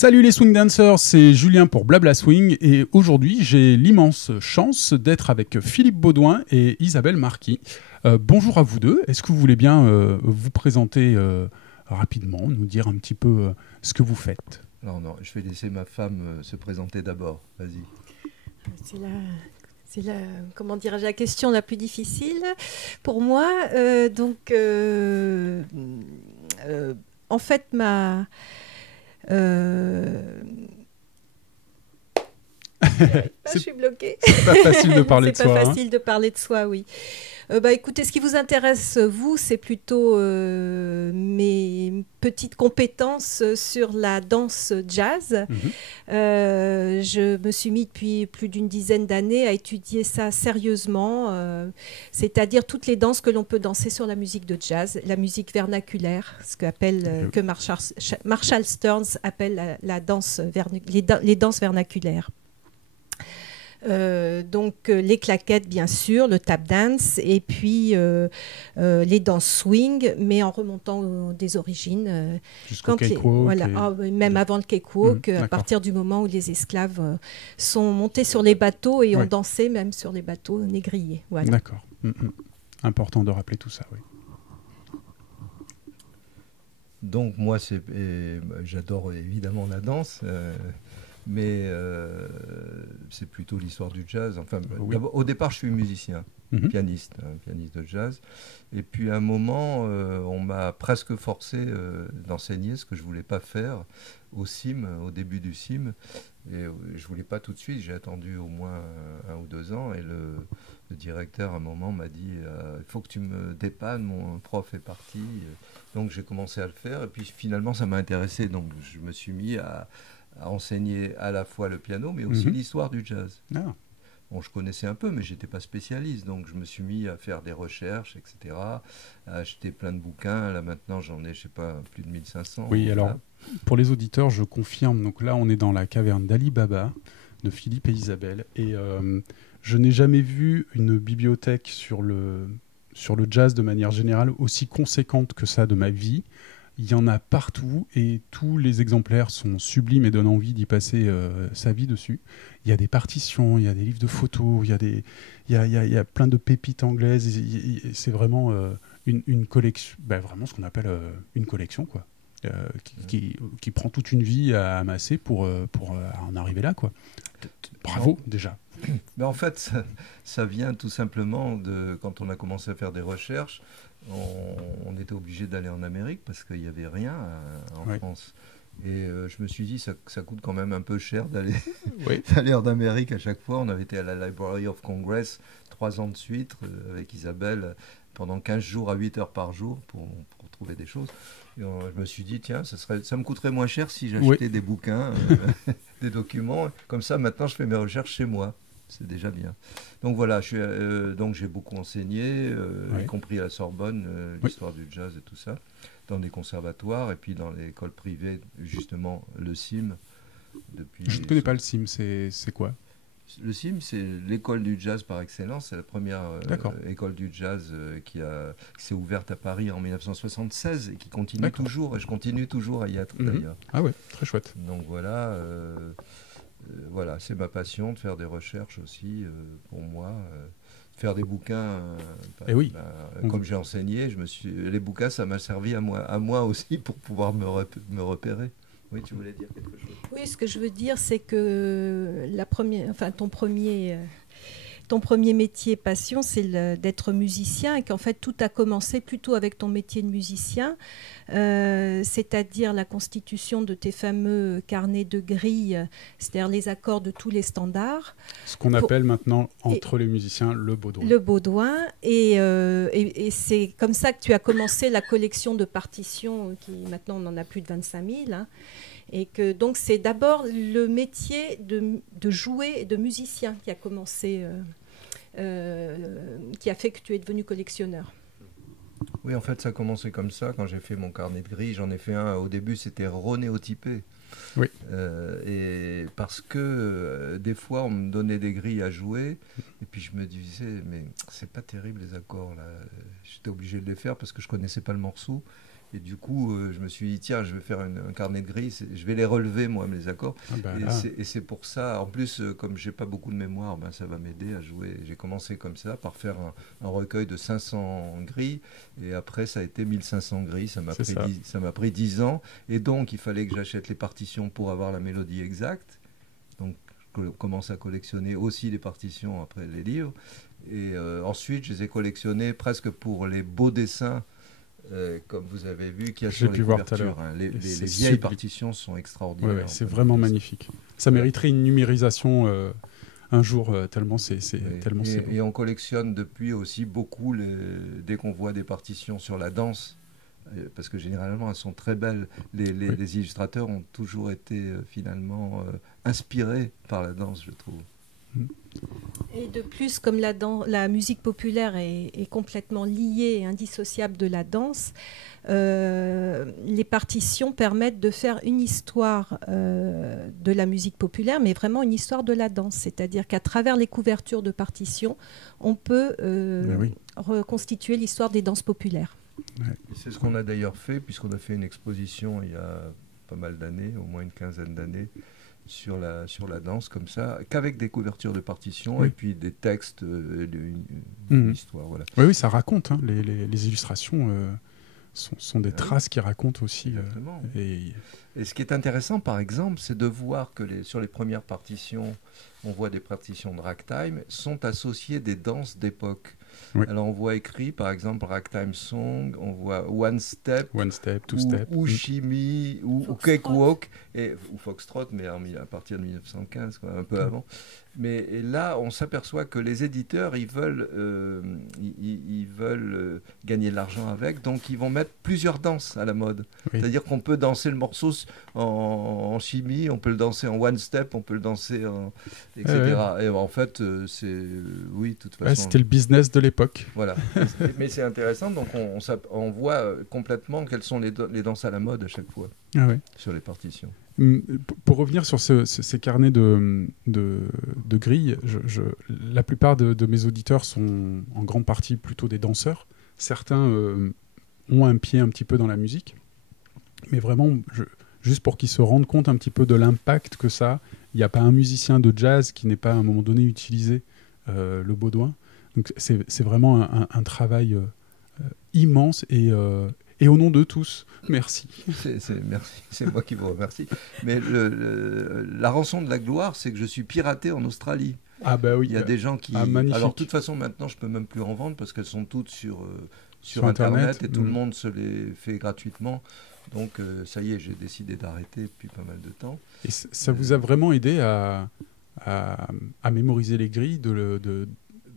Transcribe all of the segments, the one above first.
Salut les swing dancers, c'est Julien pour Blabla Swing et aujourd'hui j'ai l'immense chance d'être avec Philippe Baudouin et Isabelle Marquis. Bonjour à vous deux, est-ce que vous voulez bien vous présenter rapidement, nous dire un petit peu ce que vous faites? Non, je vais laisser ma femme se présenter d'abord, vas-y. Comment dirais-je, la question la plus difficile pour moi. En fait, je suis bloquée. C'est pas facile de parler de soi. C'est pas facile de parler de soi, oui. Écoutez, ce qui vous intéresse, vous, c'est plutôt mes petites compétences sur la danse jazz. Je me suis mis depuis plus d'une dizaine d'années à étudier ça sérieusement, c'est-à-dire toutes les danses que l'on peut danser sur la musique de jazz, la musique vernaculaire, ce que Marshall Stearns appelle la danse les danses vernaculaires. Les claquettes bien sûr, le tap dance et puis les danses swing, mais en remontant des origines jusqu'au cakewalk même avant le cakewalk, à partir du moment où les esclaves sont montés sur les bateaux et ont dansé même sur les bateaux négriers. Voilà. D'accord. Important de rappeler tout ça, oui. Donc moi j'adore évidemment la danse, mais c'est plutôt l'histoire du jazz. Enfin, au départ, je suis musicien, pianiste de jazz. Et puis à un moment, on m'a presque forcé d'enseigner ce que je ne voulais pas faire au CIM, au début du CIM. Et je ne voulais pas tout de suite, j'ai attendu au moins 1 ou 2 ans. Et le directeur, à un moment, m'a dit il faut que tu me dépannes, mon prof est parti. Donc j'ai commencé à le faire. Et puis finalement, ça m'a intéressé. Donc je me suis mis à enseigner à la fois le piano, mais aussi l'histoire du jazz. Ah. Bon, je connaissais un peu, mais je n'étais pas spécialiste, donc je me suis mis à faire des recherches, etc., à acheter plein de bouquins. Là, maintenant, j'en ai, je sais pas, plus de 1500. Oui, alors, pour les auditeurs, je confirme, donc là, on est dans la caverne d'Ali Baba, de Philippe et Isabelle, et je n'ai jamais vu une bibliothèque sur le jazz de manière générale aussi conséquente que ça de ma vie. Il y en a partout et tous les exemplaires sont sublimes et donnent envie d'y passer sa vie dessus. Il y a des partitions, il y a des livres de photos, il y a plein de pépites anglaises. C'est vraiment une collection, vraiment ce qu'on appelle une collection, quoi, qui prend toute une vie à amasser pour en arriver là, quoi. Bravo, déjà. Mais en fait, ça vient tout simplement de quand on a commencé à faire des recherches. On était obligé d'aller en Amérique parce qu'il n'y avait rien en France. Et je me suis dit, ça coûte quand même un peu cher d'aller en Amérique à chaque fois. On avait été à la Library of Congress 3 ans de suite avec Isabelle pendant 15 jours à 8 heures par jour pour trouver des choses. Et je me suis dit, tiens, ça me coûterait moins cher si j'achetais des bouquins, des documents. Comme ça, maintenant, je fais mes recherches chez moi. C'est déjà bien. Donc voilà, donc j'ai beaucoup enseigné, y compris à la Sorbonne, l'histoire du jazz et tout ça, dans des conservatoires et puis dans les écoles privées, justement le CIM. Je ne connais pas le CIM, c'est quoi? Le CIM, c'est l'école du jazz par excellence. C'est la première école du jazz qui s'est ouverte à Paris en 1976 et qui continue toujours. Et je continue toujours à y être d'ailleurs. Ah ouais, très chouette. Donc voilà. Voilà, c'est ma passion de faire des recherches aussi pour moi, faire des bouquins. Comme j'ai enseigné, les bouquins, ça m'a servi à moi aussi pour pouvoir me repérer. Oui, tu voulais dire quelque chose? Oui, ce que je veux dire, c'est que ton premier métier passion, c'est d'être musicien et qu'en fait tout a commencé plutôt avec ton métier de musicien, c'est-à-dire la constitution de tes fameux carnets de grilles, c'est-à-dire les accords de tous les standards. Ce qu'on appelle maintenant entre les musiciens le Baudouin. Le Baudouin, et c'est comme ça que tu as commencé la collection de partitions, qui maintenant on en a plus de 25 000, hein. Et que donc c'est d'abord le métier de jouer et de musicien qui a commencé, qui a fait que tu es devenu collectionneur. Oui, en fait, ça a commencé comme ça. Quand j'ai fait mon carnet de grilles, j'en ai fait un. Au début, c'était renéotypé. Oui. Et parce que des fois, on me donnait des grilles à jouer, et puis je me disais, mais c'est pas terrible les accords là. J'étais obligé de les faire parce que je connaissais pas le morceau. Et du coup, je me suis dit, tiens, je vais faire un carnet de grilles, je vais les relever, moi, les accords. Et c'est pour ça, en plus, comme j'ai pas beaucoup de mémoire, ben, ça va m'aider à jouer. J'ai commencé comme ça, par faire un recueil de 500 grilles, et après, ça a été 1500 grilles. Ça m'a pris 10 ans, et donc, il fallait que j'achète les partitions pour avoir la mélodie exacte. Donc, je commence à collectionner aussi les partitions après les livres. Et ensuite, je les ai collectionnés presque pour les beaux dessins, comme vous avez vu, qu'il y a sur les couvertures. Les vieilles partitions sont extraordinaires. Ouais, c'est vraiment magnifique. Ça mériterait une numérisation un jour, tellement c'est beau. Et on collectionne depuis aussi beaucoup, dès qu'on voit des partitions sur la danse, parce que généralement elles sont très belles. Les illustrateurs ont toujours été finalement inspirés par la danse, je trouve. Et de plus, comme la musique populaire est complètement liée et indissociable de la danse, les partitions permettent de faire une histoire de la musique populaire, mais vraiment une histoire de la danse. C'est-à-dire qu'à travers les couvertures de partitions, on peut reconstituer l'histoire des danses populaires. Ouais. C'est ce qu'on a d'ailleurs fait, puisqu'on a fait une exposition il y a pas mal d'années, au moins une quinzaine d'années, sur la danse comme ça, qu'avec des couvertures de partitions et puis des textes, une histoire. Voilà. Oui, ça raconte. Hein. Les illustrations sont des traces qui racontent aussi. Et ce qui est intéressant, par exemple, c'est de voir que sur les premières partitions, on voit des partitions de ragtime, sont associées des danses d'époque. Oui. Alors on voit écrit par exemple Ragtime Song, on voit One Step, Two Step, ou Shimmy, ou Cakewalk, ou Foxtrot, mais à partir de 1915, quoi, un peu avant. Mais là, on s'aperçoit que les éditeurs, ils veulent gagner de l'argent avec, donc ils vont mettre plusieurs danses à la mode. Oui. C'est-à-dire qu'on peut danser le morceau en Shimmy, on peut le danser en One Step, on peut le danser etc. Et en fait, c'est... Oui, de toute façon... c'était le business de l'époque. Voilà. Mais c'est intéressant, donc on voit complètement quelles sont les danses à la mode à chaque fois sur les partitions. Pour revenir sur ces carnets de grilles, la plupart de mes auditeurs sont en grande partie plutôt des danseurs. Certains ont un pied un petit peu dans la musique, mais vraiment, juste pour qu'ils se rendent compte un petit peu de l'impact que ça a. Il n'y a pas un musicien de jazz qui n'ait pas à un moment donné utilisé le baudouin. Donc c'est vraiment un travail immense et au nom de tous, merci. Merci, c'est moi qui vous remercie. Mais la rançon de la gloire, c'est que je suis piraté en Australie. Ah bah oui. Il y a des gens qui... Alors de toute façon, maintenant, je ne peux même plus en vendre parce qu'elles sont toutes sur Internet et tout le monde se les fait gratuitement. Donc ça y est, j'ai décidé d'arrêter depuis pas mal de temps. Et ça vous a vraiment aidé à mémoriser les grilles, de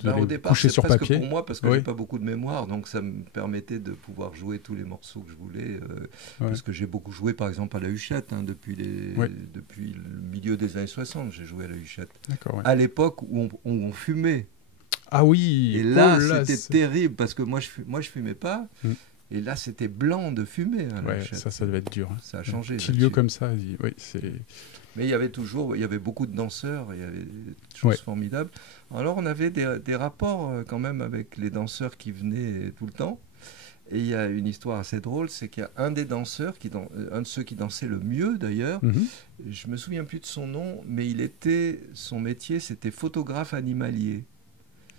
au départ, coucher sur papier. C'est presque pour moi parce que j'ai pas beaucoup de mémoire, donc ça me permettait de pouvoir jouer tous les morceaux que je voulais. Parce que j'ai beaucoup joué, par exemple, à la Huchette depuis le milieu des années 60. J'ai joué à la Huchette. À l'époque où on fumait. Ah oui. Et là, c'était terrible parce que moi, je fumais pas. Et là, c'était blanc de fumée. Ça devait être dur. Hein. Ça a changé. Un petit lieu comme ça, mais il y avait beaucoup de danseurs, il y avait des choses formidables. Alors, on avait des rapports quand même avec les danseurs qui venaient tout le temps. Et il y a une histoire assez drôle, c'est qu'il y a un des danseurs, un de ceux qui dansait le mieux d'ailleurs, je me souviens plus de son nom, mais son métier, c'était photographe animalier.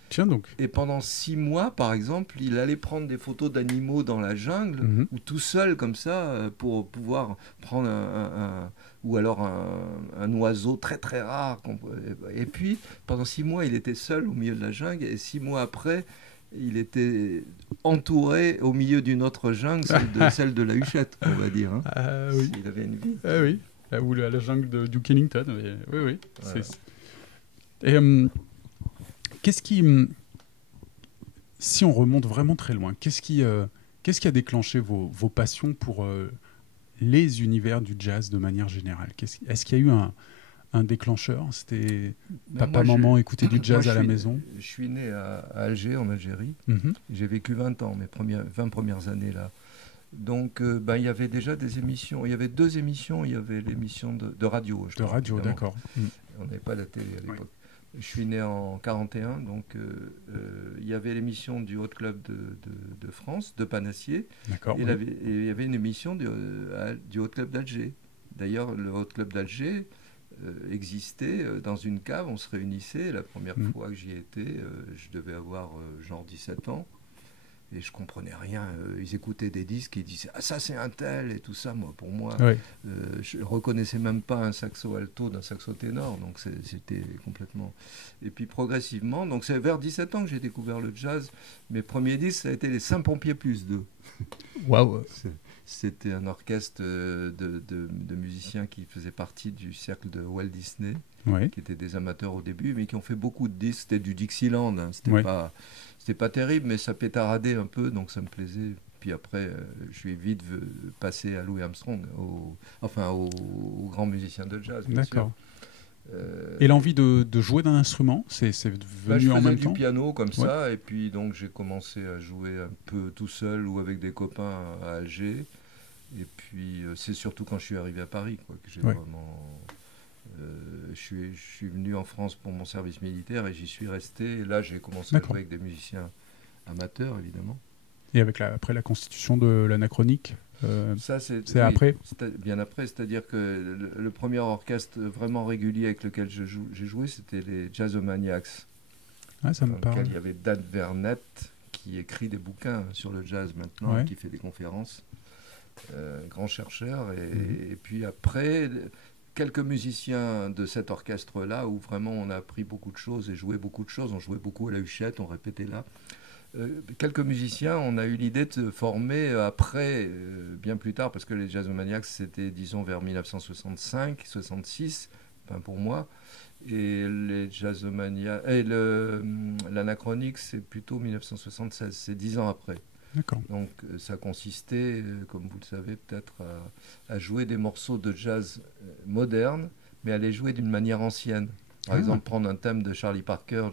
Tiens donc. Et pendant 6 mois, par exemple, il allait prendre des photos d'animaux dans la jungle, ou tout seul comme ça, pour pouvoir prendre ou alors un oiseau très très rare. Et puis, pendant 6 mois, il était seul au milieu de la jungle, et 6 mois après, il était entouré au milieu d'une autre jungle, celle de la Huchette, on va dire. Hein. Ah oui. Il avait une vie. Ah oui. Ou la jungle de Duke Ellington. Oui. Voilà. Et qu'est-ce qui, si on remonte vraiment très loin, qu'est-ce qui a déclenché vos passions pour les univers du jazz de manière générale? Est-ce qu'il y a eu un déclencheur? C'était papa, maman écouter du jazz à la maison? Je suis né à Alger, en Algérie. J'ai vécu 20 ans, mes 20 premières années là. Donc, il y avait déjà des émissions. Il y avait 2 émissions. Il y avait l'émission de radio. De radio, d'accord. On n'avait pas la télé à l'époque. Je suis né en 41, donc il y avait l'émission du Hot Club de France, de Panassier, D'accord. et il y avait une émission du Hot Club d'Alger. D'ailleurs, le Hot Club d'Alger existait dans une cave, on se réunissait. La première fois que j'y étais, je devais avoir genre 17 ans. Et je comprenais rien. Ils écoutaient des disques, ils disaient « Ah, ça c'est un tel » et tout ça. Pour moi, je reconnaissais même pas un saxo alto d'un saxo ténor. Donc c'était complètement... Et puis progressivement, donc c'est vers 17 ans que j'ai découvert le jazz. Mes premiers disques, ça a été les Saint-Pompiers plus 2. Waouh. C'était un orchestre de musiciens qui faisaient partie du cercle de Walt Disney, qui étaient des amateurs au début, mais qui ont fait beaucoup de disques. C'était du Dixieland, hein. C'était pas terrible, mais ça pétaradait un peu, donc ça me plaisait. Puis après, je suis vite passé à Louis Armstrong, au grand musicien de jazz. D'accord. Et l'envie de jouer d'un instrument, c'est venu en même temps ? Je faisais du piano comme ça, et puis donc j'ai commencé à jouer un peu tout seul ou avec des copains à Alger. Et puis c'est surtout quand je suis arrivé à Paris que j'ai vraiment... je suis venu en France pour mon service militaire et j'y suis resté. Et là, j'ai commencé à jouer avec des musiciens amateurs, évidemment. Et après la constitution de l'Anachronique, ça, c'est après bien après, c'est-à-dire que le premier orchestre vraiment régulier avec lequel j'ai joué, c'était les Jazzomaniacs. Ah, ça me parle. Il y avait Dan Vernet qui écrit des bouquins sur le jazz maintenant, qui fait des conférences, grand chercheur. Et puis après, quelques musiciens de cet orchestre-là, où vraiment on a appris beaucoup de choses et joué beaucoup de choses. On jouait beaucoup à la Huchette, on répétait là. Quelques musiciens, on a eu l'idée de se former après, bien plus tard, parce que les Jazzomaniacs, c'était, disons, vers 1965, 66, enfin pour moi, et les Jazzomaniacs, et l'Anachronique, c'est plutôt 1976, c'est 10 ans après. D'accord. Donc ça consistait, comme vous le savez peut-être, à jouer des morceaux de jazz modernes, mais à les jouer d'une manière ancienne. Par exemple, prendre un thème de Charlie Parker,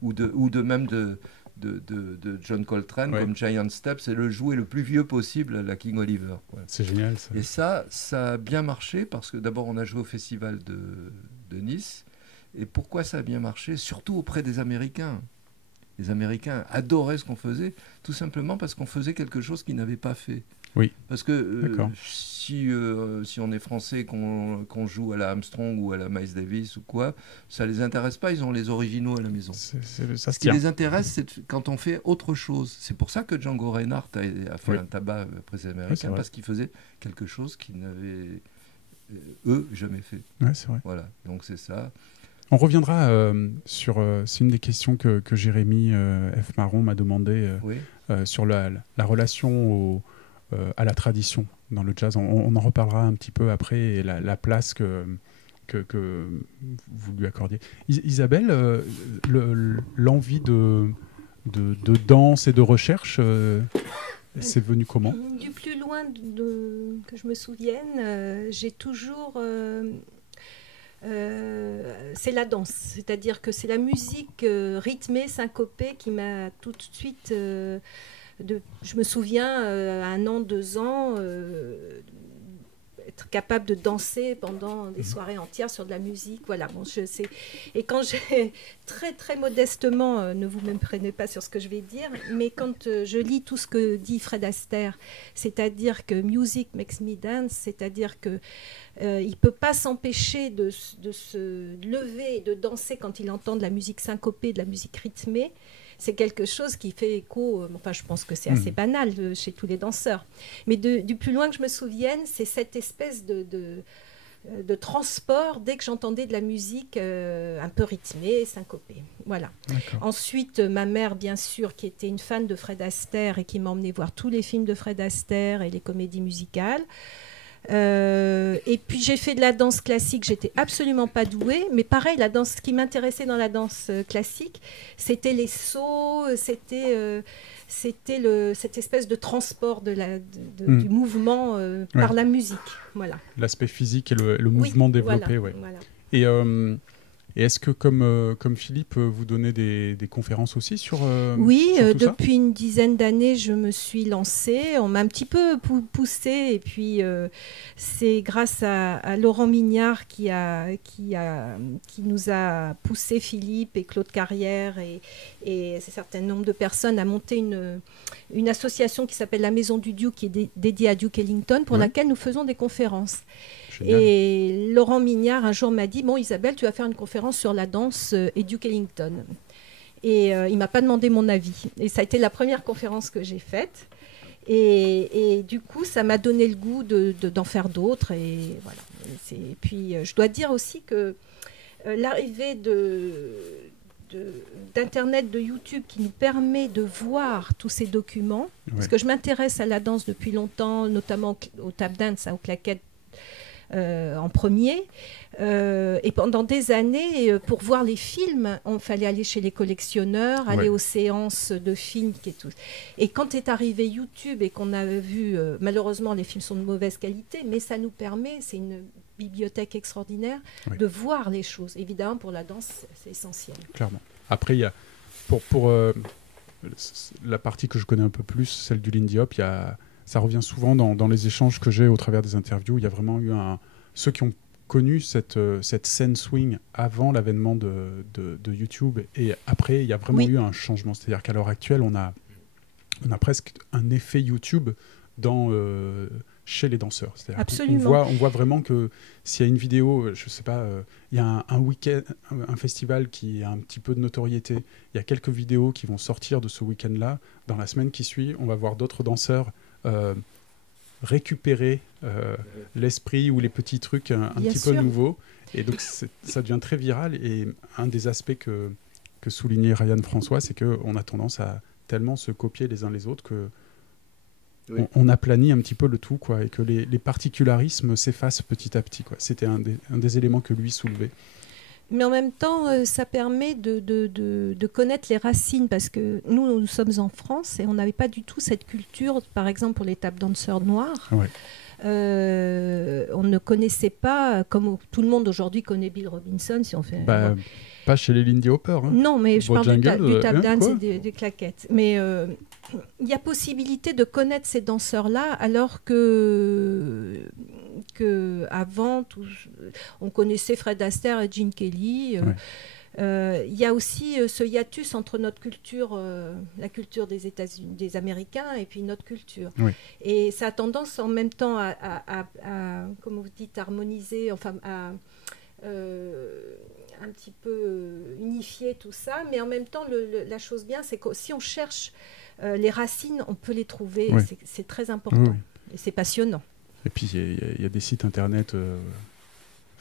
ou même de John Coltrane, comme Giant Steps, et le jouer le plus vieux possible à la King Oliver. C'est génial, ça. Et ça a bien marché, parce que d'abord on a joué au festival de Nice. Et pourquoi ça a bien marché ? Surtout auprès des Américains. Les Américains adoraient ce qu'on faisait, tout simplement parce qu'on faisait quelque chose qu'ils n'avaient pas fait. Oui. Parce que si on est français, qu'on joue à la Armstrong ou à la Miles Davis ou quoi, ça ne les intéresse pas, ils ont les originaux à la maison. Ce qui les intéresse, c'est quand on fait autre chose. C'est pour ça que Django Reinhardt a fait un tabac après les Américains, parce qu'il faisait quelque chose qu'ils n'avaient, eux, jamais fait. Ouais, c'est vrai. Voilà, donc c'est ça. On reviendra sur... c'est une des questions que Jérémy F. Marron m'a demandé sur la relation à la tradition dans le jazz. On en reparlera un petit peu après, et la place que vous lui accordiez. Isabelle, l'envie de danse et de recherche, c'est venu comment ? Du plus loin que je me souvienne, j'ai toujours... c'est la danse, c'est-à-dire que c'est la musique rythmée, syncopée qui m'a tout de suite... je me souviens, à 1 an, 2 ans, être capable de danser pendant des soirées entières sur de la musique. Voilà. Bon, et quand j'ai, très très modestement, ne vous méprenez pas sur ce que je vais dire, mais quand je lis tout ce que dit Fred Astaire, c'est-à-dire que music makes me dance, c'est-à-dire que il ne peut pas s'empêcher de se lever et de danser quand il entend de la musique syncopée, de la musique rythmée. C'est quelque chose qui fait écho, enfin je pense que c'est assez banal chez tous les danseurs. Mais du plus loin que je me souvienne, c'est cette espèce de transport dès que j'entendais de la musique un peu rythmée, syncopée. Voilà. Ensuite, ma mère, bien sûr, qui était une fan de Fred Astaire et qui m'emmenait voir tous les films de Fred Astaire et les comédies musicales. Et puis j'ai fait de la danse classique, j'étais absolument pas douée, mais pareil, ce qui m'intéressait dans la danse classique, c'était les sauts, c'était cette espèce de transport du mouvement par la musique. Voilà. L'aspect physique et le mouvement développé. Voilà. Et est-ce que, comme Philippe, vous donnez des conférences aussi sur Oui, sur tout ça depuis une dizaine d'années, je me suis lancée. On m'a un petit peu poussée. Et puis, c'est grâce à Laurent Mignard qui nous a poussé, Philippe et Claude Carrière et un certain nombre de personnes à monter une association qui s'appelle la Maison du Duke, qui est dédiée à Duke Ellington, pour laquelle nous faisons des conférences. Génial. Et Laurent Mignard, un jour, m'a dit « Bon, Isabelle, tu vas faire une conférence sur la danse et Duke Ellington. » Et il ne m'a pas demandé mon avis. Et ça a été la première conférence que j'ai faite. Et du coup, ça m'a donné le goût d'en faire d'autres. Et voilà. Et puis, je dois dire aussi que l'arrivée d'Internet, de YouTube, qui nous permet de voir tous ces documents, parce que je m'intéresse à la danse depuis longtemps, notamment au tap dance, aux claquettes, en premier. Et pendant des années, pour voir les films, on fallait aller chez les collectionneurs, aller aux séances de films. Et quand est arrivé YouTube et qu'on a vu, malheureusement, les films sont de mauvaise qualité, mais ça nous permet, c'est une bibliothèque extraordinaire, de voir les choses. Évidemment, pour la danse, c'est essentiel. Clairement. Après, il y a, pour la partie que je connais un peu plus, celle du Lindy Hop, ça revient souvent dans les échanges que j'ai au travers des interviews. Il y a vraiment eu ceux qui ont connu cette scène swing avant l'avènement de YouTube, et après, il y a vraiment eu un changement. C'est-à-dire qu'à l'heure actuelle, on a presque un effet YouTube chez les danseurs. Absolument. On voit vraiment que s'il y a une vidéo, je ne sais pas, il y a un week-end, un festival qui a un petit peu de notoriété, il y a quelques vidéos qui vont sortir de ce week-end-là. Dans la semaine qui suit, on va voir d'autres danseurs récupérer l'esprit ou les petits trucs un petit peu nouveaux. Et donc, ça devient très viral. Et un des aspects que soulignait Ryan François, c'est qu'on a tendance à tellement se copier les uns les autres que on aplanit un petit peu le tout, quoi, et que les particularismes s'effacent petit à petit, quoi. C'était un des éléments que lui soulevait. Mais en même temps, ça permet de connaître les racines, parce que nous sommes en France et on n'avait pas du tout cette culture, par exemple pour les tap dancers noirs. Ouais. On ne connaissait pas, comme tout le monde aujourd'hui connaît Bill Robinson, si on fait... Pas chez les Lindy Hopper. Hein. Non, mais je parle du tap dance et des claquettes. Mais il y a possibilité de connaître ces danseurs-là, alors que avant, on connaissait Fred Astaire et Gene Kelly. Il y a aussi ce hiatus entre notre culture, la culture des États-Unis, des Américains, et puis notre culture. Oui. Et ça a tendance en même temps à comment vous dites, harmoniser, enfin un petit peu unifier tout ça, mais en même temps, la chose bien, c'est que si on cherche les racines, on peut les trouver. Oui. C'est très important. Oui. Et c'est passionnant. Et puis, il y a des sites internet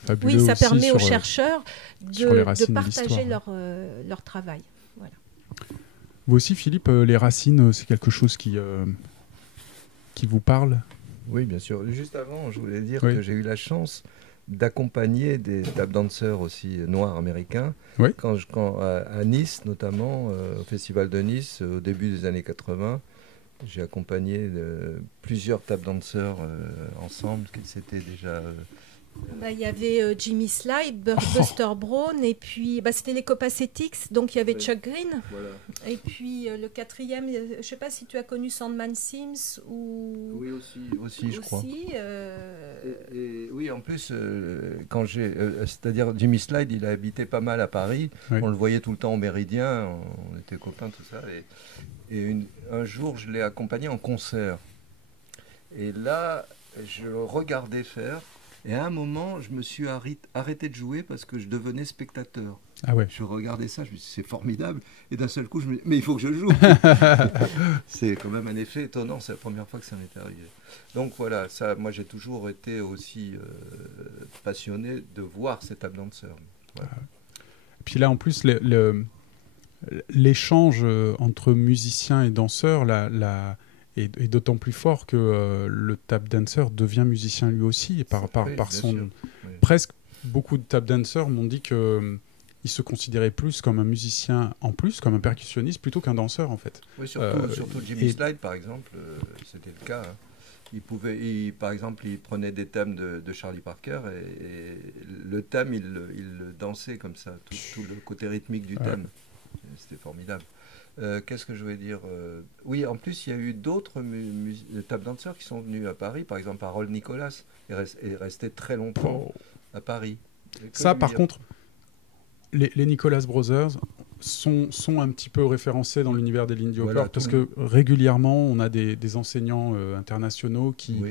fabuleux. Oui, ça aussi permet aux chercheurs de partager leur travail. Voilà. Vous aussi, Philippe, les racines, c'est quelque chose qui vous parle? Oui, bien sûr. Juste avant, je voulais dire que j'ai eu la chance d'accompagner des tap dancers aussi noirs américains. Oui. Quand à Nice, notamment, au Festival de Nice, au début des années 80, j'ai accompagné plusieurs tap dancers ensemble, qui s'étaient déjà... Il y avait Jimmy Slide, Buster Brown, et puis c'était les Copacetics, donc il y avait Chuck Green. Voilà. Et puis le quatrième, je ne sais pas si tu as connu Sandman Sims ou... Oui, aussi je crois. Et oui, en plus, c'est-à-dire Jimmy Slide, il a habité pas mal à Paris, on le voyait tout le temps au Méridien, on était copains, tout ça. Et un jour, je l'ai accompagné en concert. Et là, je le regardais faire. Et à un moment, je me suis arrêté de jouer parce que je devenais spectateur. Ah ouais. Je regardais ça, je me suis dit, c'est formidable. Et d'un seul coup, je me dis, mais il faut que je joue. C'est quand même un effet étonnant. C'est la première fois que ça m'est arrivé. Donc voilà, ça, moi j'ai toujours été aussi passionné de voir ces tap dancers. Voilà. Et puis là, en plus, l'échange entre musiciens et danseurs, est d'autant plus fort que le tap dancer devient musicien lui aussi, et par son... Oui. Presque beaucoup de tap dancers m'ont dit qu'ils se considéraient plus comme un musicien en plus, comme un percussionniste, plutôt qu'un danseur en fait. Oui, surtout Jimmy Slide par exemple, c'était le cas. Hein. Par exemple, il prenait des thèmes de Charlie Parker et le thème, il le dansait comme ça, tout le côté rythmique du thème. C'était formidable. Qu'est-ce que je voulais dire Oui, en plus, il y a eu d'autres tap dancers qui sont venus à Paris, par exemple Harold Nicolas, est resté très longtemps à Paris. Ça, par contre, les Nicolas Brothers sont un petit peu référencés dans l'univers des Lindy Hopper, parce que régulièrement, on a des enseignants internationaux qui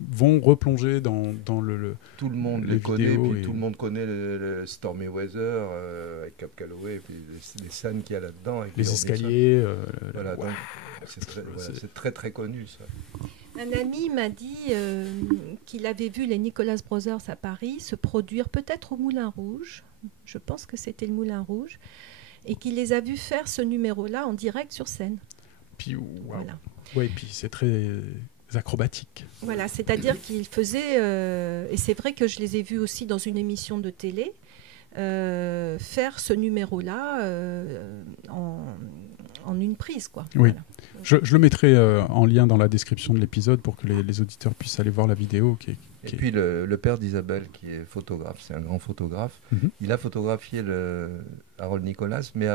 vont replonger dans le tout le monde les connaît, puis tout le monde connaît le Stormy Weather avec Cab Calloway, et puis les scènes qu'il y a là-dedans. Les escaliers. C'est très très connu ça. Un ami m'a dit qu'il avait vu les Nicolas Brothers à Paris se produire peut-être au Moulin Rouge, je pense que c'était le Moulin Rouge, et qu'il les a vus faire ce numéro-là en direct sur scène. Puis, ouais, puis c'est très acrobatique. Voilà, c'est-à-dire qu'ils faisaient, et c'est vrai que je les ai vus aussi dans une émission de télé, faire ce numéro-là en une prise, quoi. Oui. Voilà. Je le mettrai en lien dans la description de l'épisode pour que les auditeurs puissent aller voir la vidéo. Et puis le père d'Isabelle, qui est photographe, c'est un grand photographe, il a photographié Harold Nicolas, mais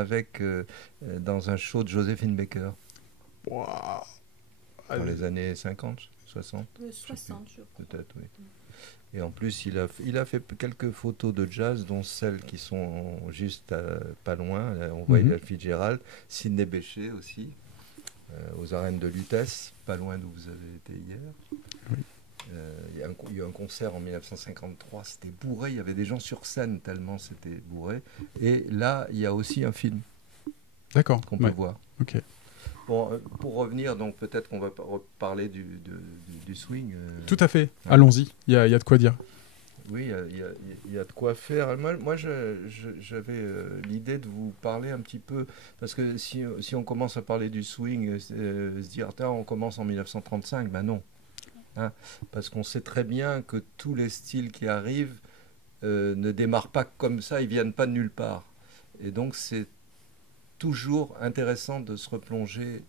dans un show de Joséphine Baker. Wow. Dans les années 50, 60 60, je crois. Peut-être, oui. Et en plus, il a fait quelques photos de jazz, dont celles qui sont juste pas loin. Là, on voit Ella Fitzgerald, Sidney Bechet aussi, aux arènes de Lutèce, pas loin d'où vous avez été hier. Oui. Il y a eu un concert en 1953, c'était bourré, il y avait des gens sur scène tellement c'était bourré. Et là, il y a aussi un film qu'on peut voir. Ok. Bon, pour revenir, donc peut-être qu'on va parler du swing. Tout à fait, allons-y, il y a de quoi dire. Oui, il y a de quoi faire. Moi j'avais l'idée de vous parler un petit peu, parce que si on commence à parler du swing, se dire, on commence en 1935, ben non. Hein, parce qu'on sait très bien que tous les styles qui arrivent ne démarrent pas comme ça, ils ne viennent pas de nulle part. Et donc c'est toujours intéressant de se replonger.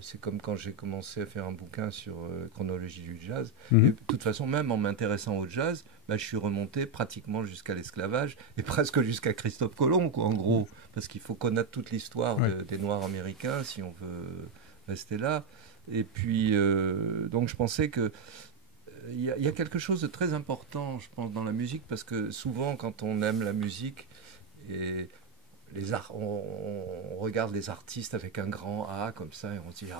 C'est comme quand j'ai commencé à faire un bouquin sur chronologie du jazz. Et de toute façon, même en m'intéressant au jazz, je suis remonté pratiquement jusqu'à l'esclavage et presque jusqu'à Christophe Colomb, quoi, en gros. Parce qu'il faut connaître toute l'histoire des Noirs américains si on veut rester là. Et puis, donc je pensais que il y a quelque chose de très important, je pense, dans la musique, parce que souvent, quand on aime la musique, et on regarde les artistes avec un grand A comme ça et on se dit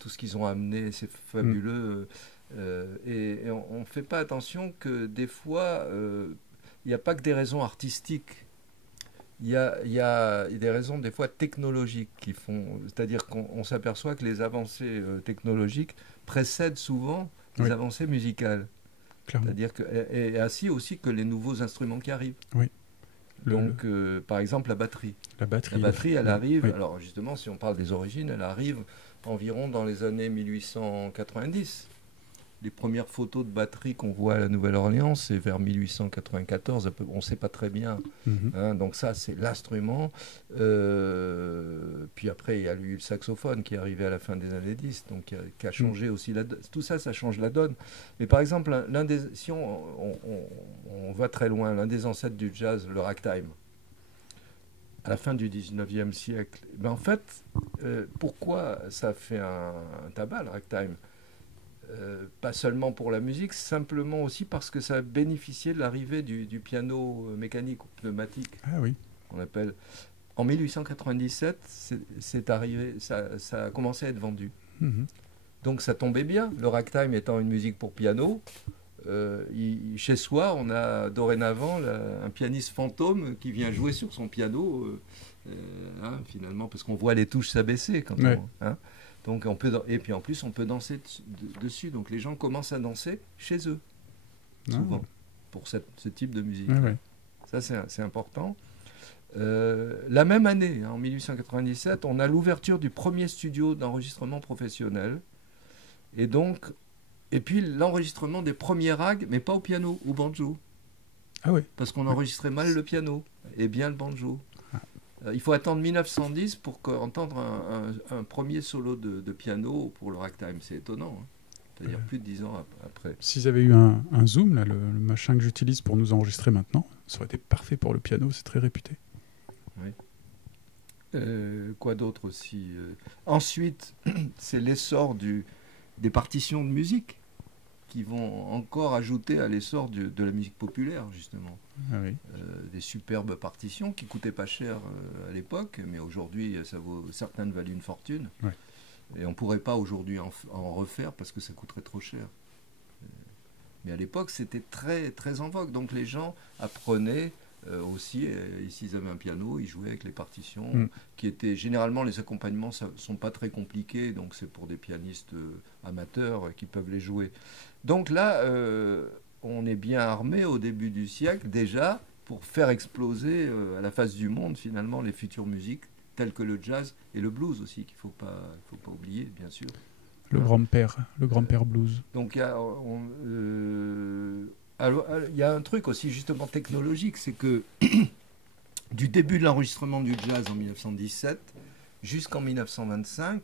tout ce qu'ils ont amené, c'est fabuleux. Et on ne fait pas attention que des fois, il n'y a pas que des raisons artistiques. Il y a des raisons des fois technologiques qui font, c'est-à-dire qu'on s'aperçoit que les avancées technologiques précèdent souvent les avancées musicales. Clairement. C'est-à-dire et ainsi aussi que les nouveaux instruments qui arrivent. Oui. Donc, par exemple, la batterie. La batterie, elle arrive, alors justement, si on parle des origines, elle arrive environ dans les années 1890. Les premières photos de batterie qu'on voit à la Nouvelle-Orléans, c'est vers 1894, on ne sait pas très bien. Hein, donc ça, c'est l'instrument. Puis après, il y a eu le saxophone qui est arrivé à la fin des années 10, donc qui a changé aussi la donne. Tout ça, ça change la donne. Mais par exemple, si on va très loin, l'un des ancêtres du jazz, le ragtime, à la fin du 19e siècle, en fait, pourquoi ça fait un tabac, le ragtime ? Pas seulement pour la musique, simplement aussi parce que ça a bénéficié de l'arrivée du piano mécanique ou pneumatique. Ah oui. On appelle. En 1897, c'est arrivé, ça a commencé à être vendu. Donc ça tombait bien. Le ragtime étant une musique pour piano, chez soi, on a dorénavant un pianiste fantôme qui vient jouer sur son piano, finalement, parce qu'on voit les touches s'abaisser quand on. Donc et puis en plus, on peut danser dessus. Donc les gens commencent à danser chez eux, souvent, pour ce type de musique. Ça, c'est important. La même année, en 1897, on a l'ouverture du premier studio d'enregistrement professionnel. Et puis l'enregistrement des premiers rags, mais pas au piano, au banjo. Ah oui. Parce qu'on enregistrait mal le piano et bien le banjo. Il faut attendre 1910 pour entendre un premier solo de piano pour le ragtime. C'est étonnant, hein. C'est-à-dire plus de 10 ans après. S'ils avaient eu un zoom, là, le machin que j'utilise pour nous enregistrer maintenant, ça aurait été parfait pour le piano, c'est très réputé. Oui. Quoi d'autre aussi Ensuite, c'est l'essor des partitions de musique qui vont encore ajouter à l'essor de la musique populaire, justement. Ah oui. Des superbes partitions qui coûtaient pas cher à l'époque, mais aujourd'hui, certaines valent une fortune. Ouais. Et on ne pourrait pas aujourd'hui en refaire parce que ça coûterait trop cher. Mais à l'époque, c'était très, très en vogue. Donc les gens apprenaient aussi, s'ils avaient un piano, ils jouaient avec les partitions, qui étaient généralement, les accompagnements ne sont pas très compliqués, donc c'est pour des pianistes amateurs qui peuvent les jouer. Donc là, on est bien armé au début du siècle déjà pour faire exploser à la face du monde finalement les futures musiques telles que le jazz et le blues aussi, qu'il ne faut pas oublier, bien sûr. Le grand-père blues. Donc il y a un truc aussi justement technologique, c'est que du début de l'enregistrement du jazz en 1917 jusqu'en 1925,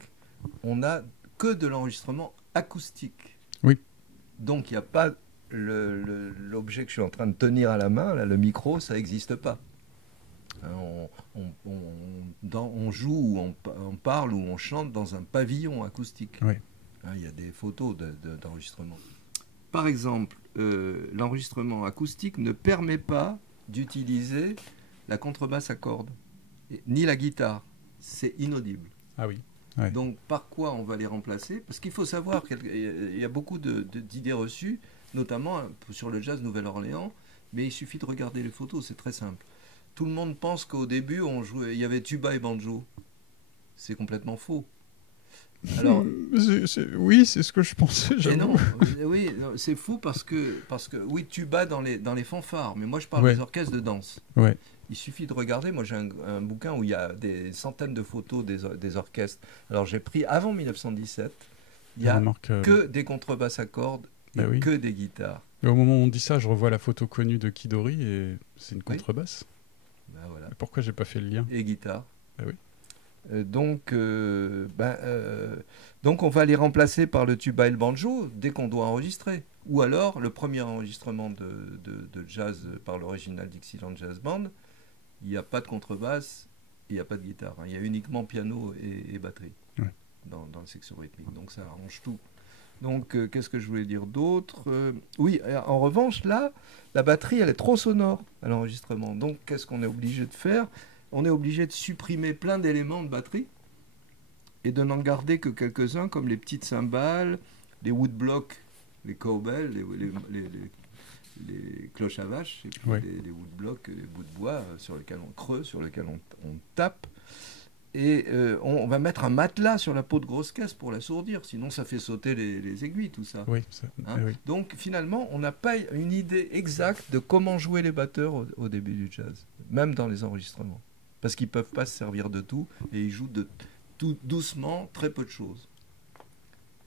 on n'a que de l'enregistrement acoustique. Oui. Donc il n'y a pas l'objet que je suis en train de tenir à la main, là, le micro, ça n'existe pas. On joue, ou on parle, ou on chante dans un pavillon acoustique. Oui. Il y a des photos d'enregistrement. Par exemple, l'enregistrement acoustique ne permet pas d'utiliser la contrebasse à cordes, ni la guitare. C'est inaudible. Ah oui. Ouais. Donc, par quoi on va les remplacer? Parce qu'il faut savoir qu'il y a beaucoup d'idées reçues, notamment sur le jazz Nouvelle-Orléans, mais il suffit de regarder les photos, c'est très simple. Tout le monde pense qu'au début, il y avait tuba et banjo. C'est complètement faux. Alors, oui, c'est ce que je pensais. Non, oui, c'est fou parce que oui, tuba dans les fanfares, mais moi je parle des orchestres de danse. Ouais. Il suffit de regarder. Moi j'ai un bouquin où il y a des centaines de photos des orchestres. Alors j'ai pris avant 1917, il n'y a que des contrebasses à cordes et que des guitares. Mais au moment où on dit ça, je revois la photo connue de Kidori et c'est une contrebasse. Ben voilà. Pourquoi j'ai pas fait le lien? Et guitare. Ah oui. Donc on va les remplacer par le tuba et le banjo dès qu'on doit enregistrer. Ou alors, le premier enregistrement de jazz par l'original Dixieland Jazz Band, il n'y a pas de contrebasse, il n'y a pas de guitare. Il y a uniquement piano et batterie dans la section rythmique. Donc ça arrange tout. Donc qu'est-ce que je voulais dire d'autre? Oui, en revanche, là, la batterie, elle est trop sonore à l'enregistrement. Donc qu'est-ce qu'on est obligé de faire? On est obligé de supprimer plein d'éléments de batterie et de n'en garder que quelques-uns, comme les petites cymbales, les woodblocks, les cowbells, les cloches à vache, et puis les woodblocks, les bouts de bois sur lesquels on creuse, sur lesquels on tape. Et on va mettre un matelas sur la peau de grosse caisse pour l'assourdir, sinon ça fait sauter les aiguilles, tout ça. Oui, oui. Donc finalement, on n'a pas une idée exacte de comment jouer les batteurs au début du jazz, même dans les enregistrements. Parce qu'ils ne peuvent pas se servir de tout et ils jouent tout doucement, très peu de choses.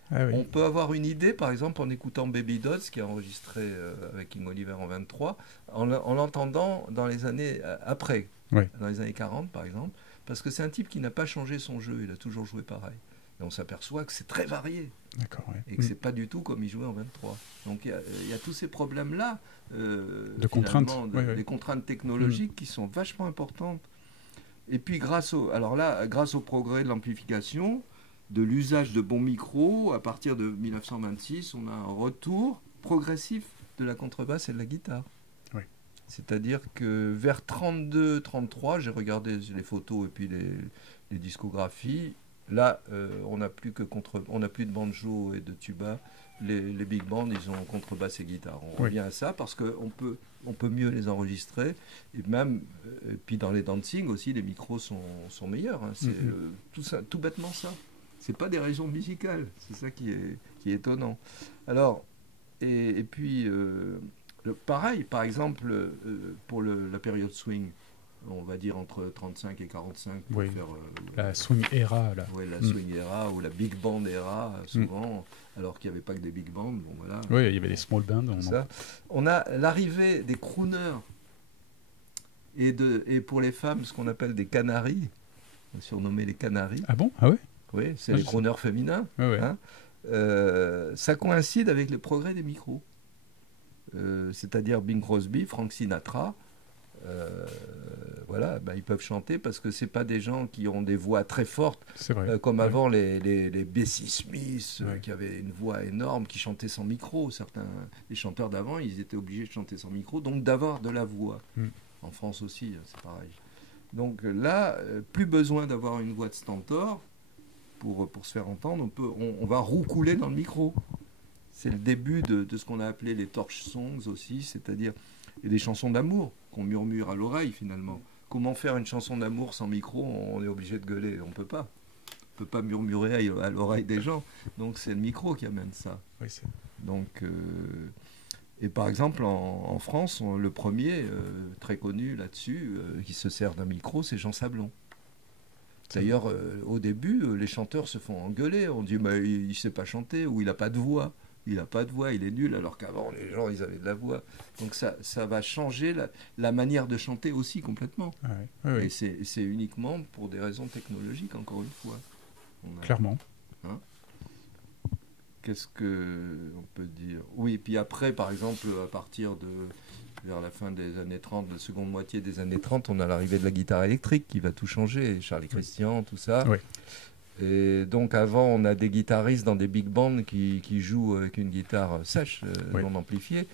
Ah oui. On peut avoir une idée, par exemple, en écoutant Baby Dolls, qui est enregistré avec King Oliver en 23, en l'entendant dans les années après, dans les années 40 par exemple, parce que c'est un type qui n'a pas changé son jeu, il a toujours joué pareil. Et on s'aperçoit que c'est très varié. Et que c'est pas du tout comme il jouait en 23. Donc il y a tous ces problèmes-là, de contraintes. Des contraintes technologiques qui sont vachement importantes. Et puis grâce au progrès de l'amplification, de l'usage de bons micros, à partir de 1926, on a un retour progressif de la contrebasse et de la guitare. Oui. C'est-à-dire que vers 32-33, j'ai regardé les photos et puis les discographies, là on n'a plus de banjo et de tuba. Les big bands, ils ont contrebasse et guitare. On revient à ça parce qu'on peut mieux les enregistrer. Et même, puis dans les dancing aussi, les micros sont meilleurs. Hein. C'est tout bêtement ça. C'est pas des raisons musicales. C'est ça qui est étonnant. Alors, et puis, pareil, par exemple, pour la période swing, on va dire entre 35 et 45 pour faire la swing era là. La swing era ou la big band era souvent, alors qu'il n'y avait pas que des big bands. Bon voilà. Oui, il y avait les small bands. On a l'arrivée des crooners et pour les femmes, ce qu'on appelle des canaries, surnommés les canaries. Ah bon? Ah ouais? Oui, c'est les crooners féminins. Ah ouais. Hein. Ça coïncide avec le progrès des micros. C'est-à-dire Bing Crosby, Frank Sinatra, voilà, ils peuvent chanter parce que c'est pas des gens qui ont des voix très fortes, comme avant les Bessie Smith, qui avaient une voix énorme, qui chantaient sans micro. Certains, les chanteurs d'avant, ils étaient obligés de chanter sans micro, donc d'avoir de la voix. En France aussi, c'est pareil. Donc là, plus besoin d'avoir une voix de stentor pour se faire entendre. On va roucouler dans le micro. C'est le début de ce qu'on a appelé les torch songs aussi, c'est-à-dire des chansons d'amour qu'on murmure à l'oreille finalement. Comment faire une chanson d'amour sans micro? On est obligé de gueuler, on ne peut pas. On peut pas murmurer à l'oreille des gens. Donc c'est le micro qui amène ça. Oui, donc, et par exemple en France, le premier très connu là-dessus, qui se sert d'un micro, c'est Jean Sablon. D'ailleurs, au début, les chanteurs se font engueuler. On dit il ne sait pas chanter ou il n'a pas de voix. Il n'a pas de voix, il est nul, alors qu'avant, les gens, ils avaient de la voix. Donc ça va changer la manière de chanter aussi complètement. Et c'est uniquement pour des raisons technologiques, encore une fois. Clairement. Hein? Qu'est-ce qu'on peut dire? Oui, et puis après, par exemple, à partir vers la fin des années 30, la seconde moitié des années 30, on a l'arrivée de la guitare électrique qui va tout changer. Charlie Christian, tout ça. Oui. Et donc avant, on a des guitaristes dans des big bands qui jouent avec une guitare sèche, non amplifiée.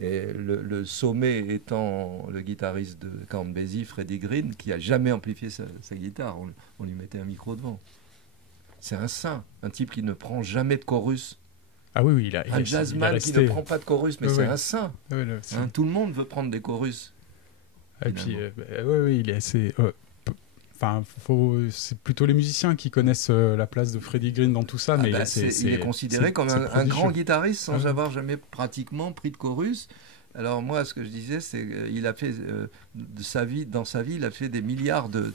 Et le sommet étant le guitariste de Count Basie, Freddie Green, qui n'a jamais amplifié sa guitare. On lui mettait un micro devant. C'est un saint, un type qui ne prend jamais de chorus. Ah oui, un jazzman qui ne prend pas de chorus, mais c'est un saint. Tout le monde veut prendre des chorus. Et puis, il est assez... Enfin, c'est plutôt les musiciens qui connaissent la place de Freddie Green dans tout ça, mais il est considéré comme un grand guitariste sans avoir jamais pratiquement pris de chorus. Alors moi, ce que je disais, c'est qu'il a fait dans sa vie, il a fait des milliards de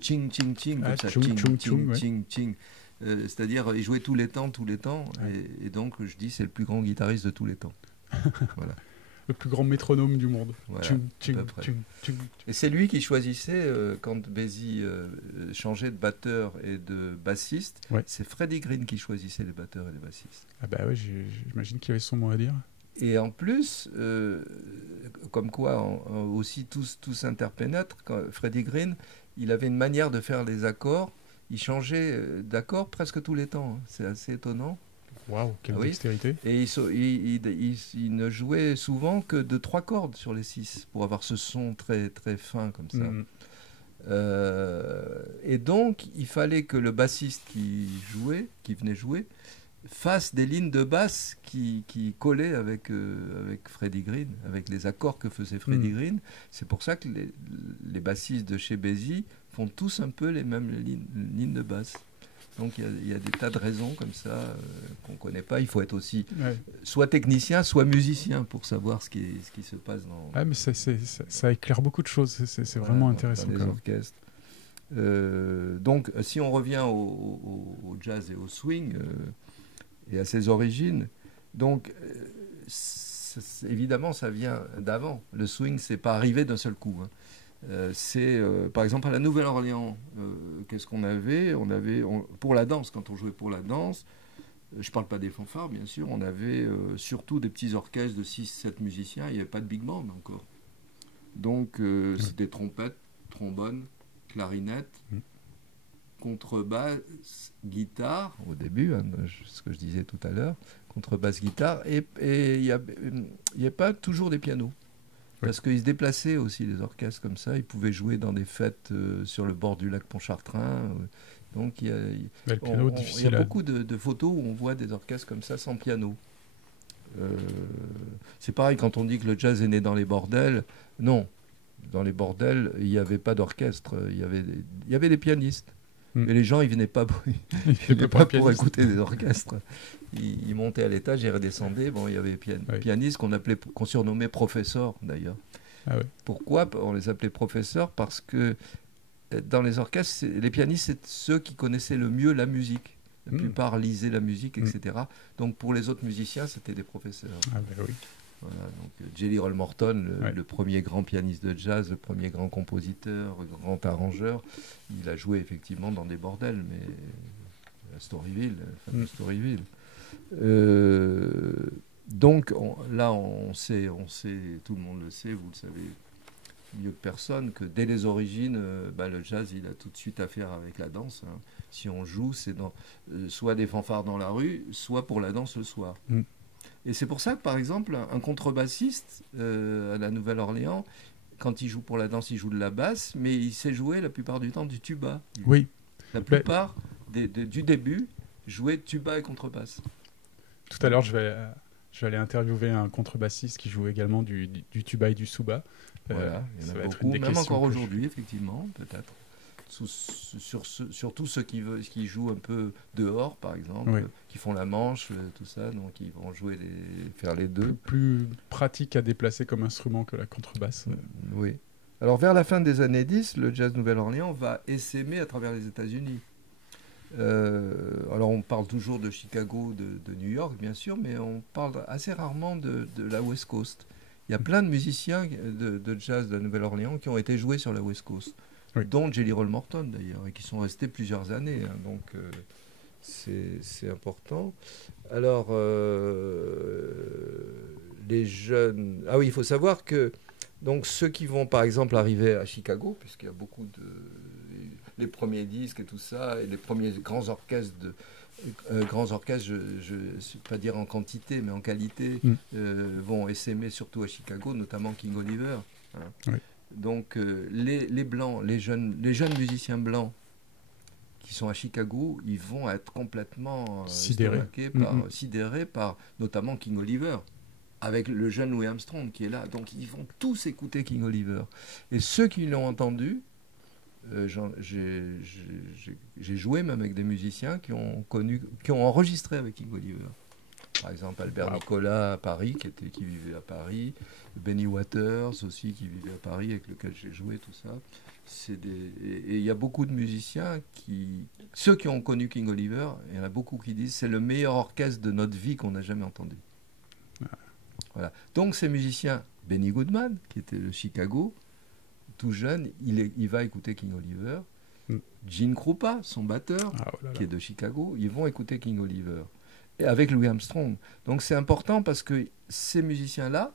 ching ching ching, comme ça, ching ching ching ching. C'est-à-dire, il jouait tous les temps, et donc je dis, c'est le plus grand guitariste de tous les temps. Voilà. Le plus grand métronome du monde. Voilà, et c'est lui qui choisissait, quand Basie changeait de batteur et de bassiste, c'est Freddie Green qui choisissait les batteurs et les bassistes. Ah bah oui, j'imagine qu'il avait son mot à dire. Et en plus, comme quoi aussi tout s'interpénètre, Freddie Green, il avait une manière de faire les accords, il changeait d'accords presque tous les temps, c'est assez étonnant. Waouh, quelle dextérité. Et il ne jouait souvent que de 3 cordes sur les 6 pour avoir ce son très, très fin comme ça. Et donc, il fallait que le bassiste qui venait jouer, fasse des lignes de basse qui collaient avec Freddie Green, avec les accords que faisait Freddie Green. C'est pour ça que les bassistes de chez Basie font tous un peu les mêmes lignes de basse. Donc il y a des tas de raisons comme ça qu'on ne connaît pas. Il faut être aussi soit technicien, soit musicien pour savoir ce qui se passe dans... mais ça éclaire beaucoup de choses. C'est vraiment intéressant. Dans les orchestres. Donc si on revient au jazz et au swing et à ses origines, donc évidemment ça vient d'avant. Le swing, c'est pas arrivé d'un seul coup. C'est par exemple à la Nouvelle-Orléans, qu'est-ce qu'on avait? Pour la danse, quand on jouait pour la danse, je parle pas des fanfares bien sûr, on avait surtout des petits orchestres de 6-7 musiciens, il n'y avait pas de big band encore. Donc c'était trompette, trombone, clarinette, contrebasse, guitare au début, ce que je disais tout à l'heure, contrebasse, guitare, et il n'y a pas toujours des pianos. Parce qu'ils se déplaçaient aussi, les orchestres comme ça. Ils pouvaient jouer dans des fêtes sur le bord du lac Pontchartrain. Donc il y a beaucoup de photos où on voit des orchestres comme ça sans piano. C'est pareil quand on dit que le jazz est né dans les bordels. Non, dans les bordels, il n'y avait pas d'orchestre. Il y avait des pianistes. Mais les gens, ils venaient pas pour écouter des orchestres. Ils montaient à l'étage, ils redescendaient. Bon, il y avait pianistes qu'on surnommait professeurs, d'ailleurs. Ah ouais. Pourquoi on les appelait professeurs? Parce que dans les orchestres, les pianistes, c'est ceux qui connaissaient le mieux la musique. La plupart lisaient la musique, etc. Donc pour les autres musiciens, c'était des professeurs. Ah ben oui. Voilà, donc Jelly Roll Morton, le premier grand pianiste de jazz, le premier grand compositeur, grand arrangeur, il a joué effectivement dans des bordels, mais à Storyville, Storyville. Donc là, on sait, tout le monde le sait, vous le savez mieux que personne, que dès les origines, le jazz, il a tout de suite affaire avec la danse. Hein. Si on joue, c'est soit des fanfares dans la rue, soit pour la danse le soir. Et c'est pour ça que, par exemple, un contrebassiste à la Nouvelle-Orléans, quand il joue pour la danse, il joue de la basse, mais il sait jouer la plupart du temps du tuba. Oui. La plupart du début jouaient tuba et contrebasse. Tout à l'heure, je vais aller interviewer un contrebassiste qui joue également du tuba et du souba. Voilà, il y en a beaucoup, même encore aujourd'hui, effectivement, peut-être. Surtout ceux qui jouent un peu dehors, par exemple, qui font la manche, tout ça, donc ils vont faire les deux. Plus pratique à déplacer comme instrument que la contrebasse. Oui. Alors, vers la fin des années 10, le jazz Nouvelle-Orléans va essaimer à travers les États-Unis. Alors, on parle toujours de Chicago, de New York, bien sûr, mais on parle assez rarement de la West Coast. Il y a plein de musiciens de jazz de la Nouvelle-Orléans qui ont été joués sur la West Coast. Dont Jelly Roll Morton d'ailleurs, et qui sont restés plusieurs années. Hein, donc c'est important. Alors, les jeunes... Ah oui, il faut savoir que donc, ceux qui vont par exemple arriver à Chicago, puisqu'il y a beaucoup de... les premiers disques et tout ça, et les premiers grands orchestres je ne sais pas dire en quantité, mais en qualité, vont essaimer surtout à Chicago, notamment King Oliver. Hein. Donc les blancs, les jeunes musiciens blancs qui sont à Chicago, ils vont être complètement sidérés par notamment King Oliver, avec le jeune Louis Armstrong qui est là. Donc ils vont tous écouter King Oliver. Et ceux qui l'ont entendu, j'ai joué même avec des musiciens qui ont enregistré avec King Oliver. Par exemple, Albert Nicolas à Paris, qui vivait à Paris, Benny Waters aussi, qui vivait à Paris, avec lequel j'ai joué, tout ça. Et il y a beaucoup de musiciens ceux qui ont connu King Oliver, il y en a beaucoup qui disent c'est le meilleur orchestre de notre vie qu'on n'a jamais entendu. Voilà. Donc ces musiciens, Benny Goodman, qui était de Chicago, tout jeune, il va écouter King Oliver. Gene Krupa, son batteur, qui est de Chicago, ils vont écouter King Oliver. Et avec Louis Armstrong. Donc c'est important parce que ces musiciens-là,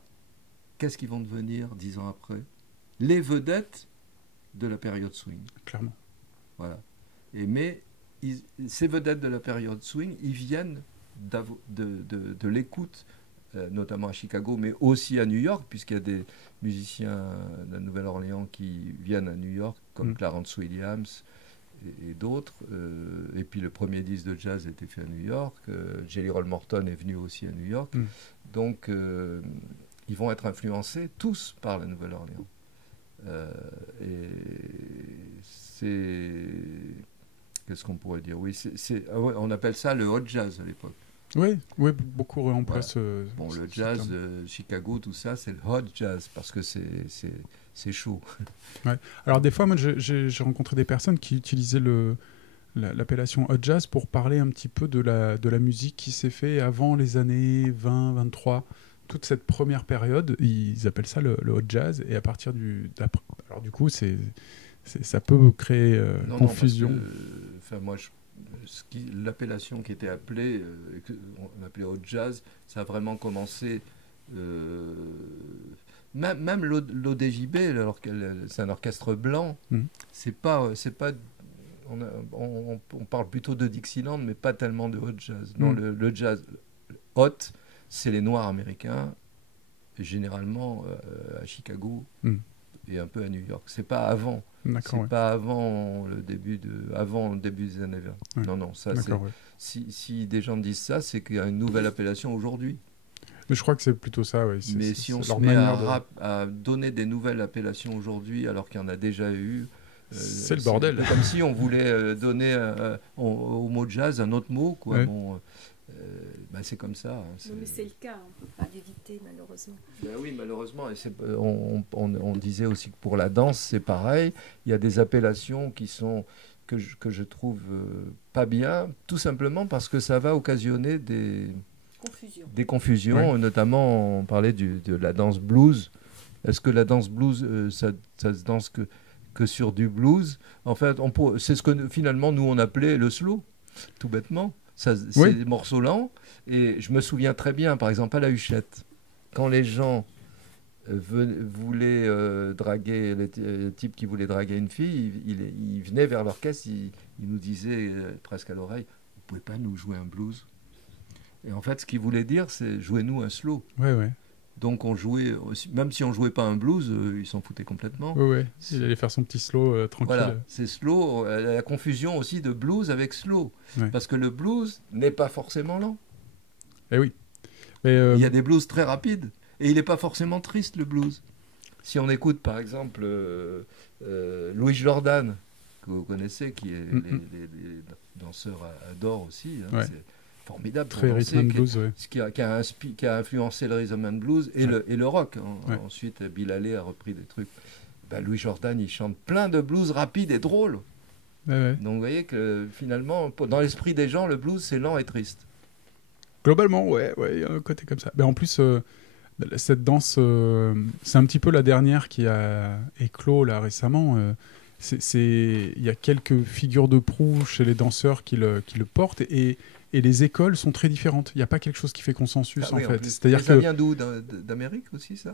qu'est-ce qu'ils vont devenir 10 ans après? Les vedettes de la période swing. Clairement. Voilà. Mais ces vedettes de la période swing, ils viennent de l'écoute, notamment à Chicago, mais aussi à New York, puisqu'il y a des musiciens de la Nouvelle-Orléans qui viennent à New York, comme Clarence Williams et d'autres. Et puis le premier disque de jazz a été fait à New York. Jelly Roll Morton est venu aussi à New York. Donc ils vont être influencés tous par la Nouvelle-Orléans. Et c'est... Qu'est-ce qu'on pourrait dire? Oui, on appelle ça le hot jazz à l'époque. Oui, beaucoup réemploient ce... Bon, le jazz de Chicago, tout ça, c'est le hot jazz, parce que c'est chaud. Ouais. Alors des fois, moi, j'ai rencontré des personnes qui utilisaient l'appellation hot jazz pour parler un petit peu de la musique qui s'est fait avant les années 20, 23. Toute cette première période, ils appellent ça le hot jazz, et à partir d'après... Alors du coup, ça peut créer confusion. Moi, l'appellation qui était appelée, on appelait hot jazz, ça a vraiment commencé... Même l'ODJB, alors que c'est un orchestre blanc, c'est pas on parle plutôt de Dixieland, mais pas tellement de hot jazz. Non, le jazz hot, c'est les Noirs américains, généralement à Chicago et un peu à New York. C'est pas avant. Pas avant le début des années 20. Non, ça c'est... Si des gens disent ça, c'est qu'il y a une nouvelle appellation aujourd'hui. Mais je crois que c'est plutôt ça, oui. Mais si on se met à donner des nouvelles appellations aujourd'hui, alors qu'il y en a déjà eu... c'est le bordel. Comme si on voulait donner au mot jazz un autre mot, quoi. Ouais. Bon, c'est comme ça. Non, mais c'est le cas, on ne peut pas l'éviter, malheureusement. Oui, malheureusement. Et on disait aussi que pour la danse, c'est pareil. Il y a des appellations qui sont... que je trouve pas bien, tout simplement parce que ça va occasionner des confusions, notamment on parlait de la danse blues. Est-ce que la danse blues, ça se danse que sur du blues? En fait, c'est ce que finalement nous on appelait le slow, tout bêtement. C'est des morceaux lents. Et je me souviens très bien, par exemple, à la Huchette, quand les gens voulaient draguer, le type qui voulait draguer une fille, il venait vers l'orchestre, il nous disait presque à l'oreille, vous pouvez pas nous jouer un blues? Et en fait, ce qu'il voulait dire, c'est jouez-nous un slow. Donc on jouait, même si on jouait pas un blues, il s'en foutait complètement. Il allait faire son petit slow tranquille. Voilà, c'est slow, la confusion aussi de blues avec slow. Parce que le blues n'est pas forcément lent. Mais il y a des blues très rapides. Et il n'est pas forcément triste, le blues. Si on écoute par exemple Louis Jordan, que vous connaissez, qui est les danseurs adorent aussi, c'est formidable. Très rhythm and blues, qui a influencé le rhythm and blues et le rock. Ensuite, Bill Haley a repris des trucs. Louis Jordan, il chante plein de blues rapides et drôles. Donc vous voyez que finalement, dans l'esprit des gens, le blues, c'est lent et triste. Globalement, il y a un côté comme ça. Mais en plus, cette danse, c'est un petit peu la dernière qui a éclos là récemment. Il y a quelques figures de proue chez les danseurs qui le portent et les écoles sont très différentes. Il n'y a pas quelque chose qui fait consensus en fait. C'est-à-dire ça vient d'où? D'Amérique aussi, ça?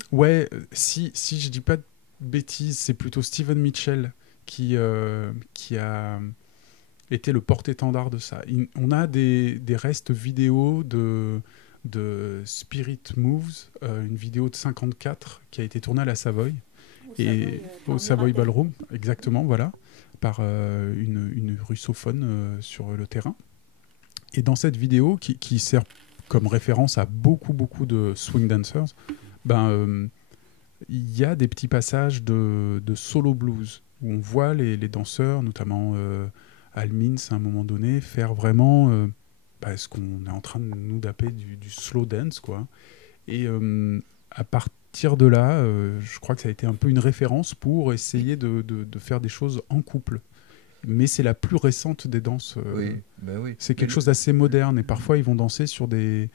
Si je dis pas de bêtises, c'est plutôt Steven Mitchell qui a été le porte-étendard de ça. On a des restes vidéo de Spirit Moves, une vidéo de 54 qui a été tournée à la Savoy, au Savoy Ballroom, exactement, voilà, par une russophone sur le terrain. Et dans cette vidéo, qui sert comme référence à beaucoup de swing dancers, il y a des petits passages de solo blues où on voit les danseurs, notamment Al Means à un moment donné, faire vraiment ce qu'on est en train de nous d'appeler du slow dance, quoi. Et à partir de là, je crois que ça a été un peu une référence pour essayer de faire des choses en couple. Mais c'est la plus récente des danses. C'est quelque chose d'assez moderne. Et parfois, ils vont danser sur des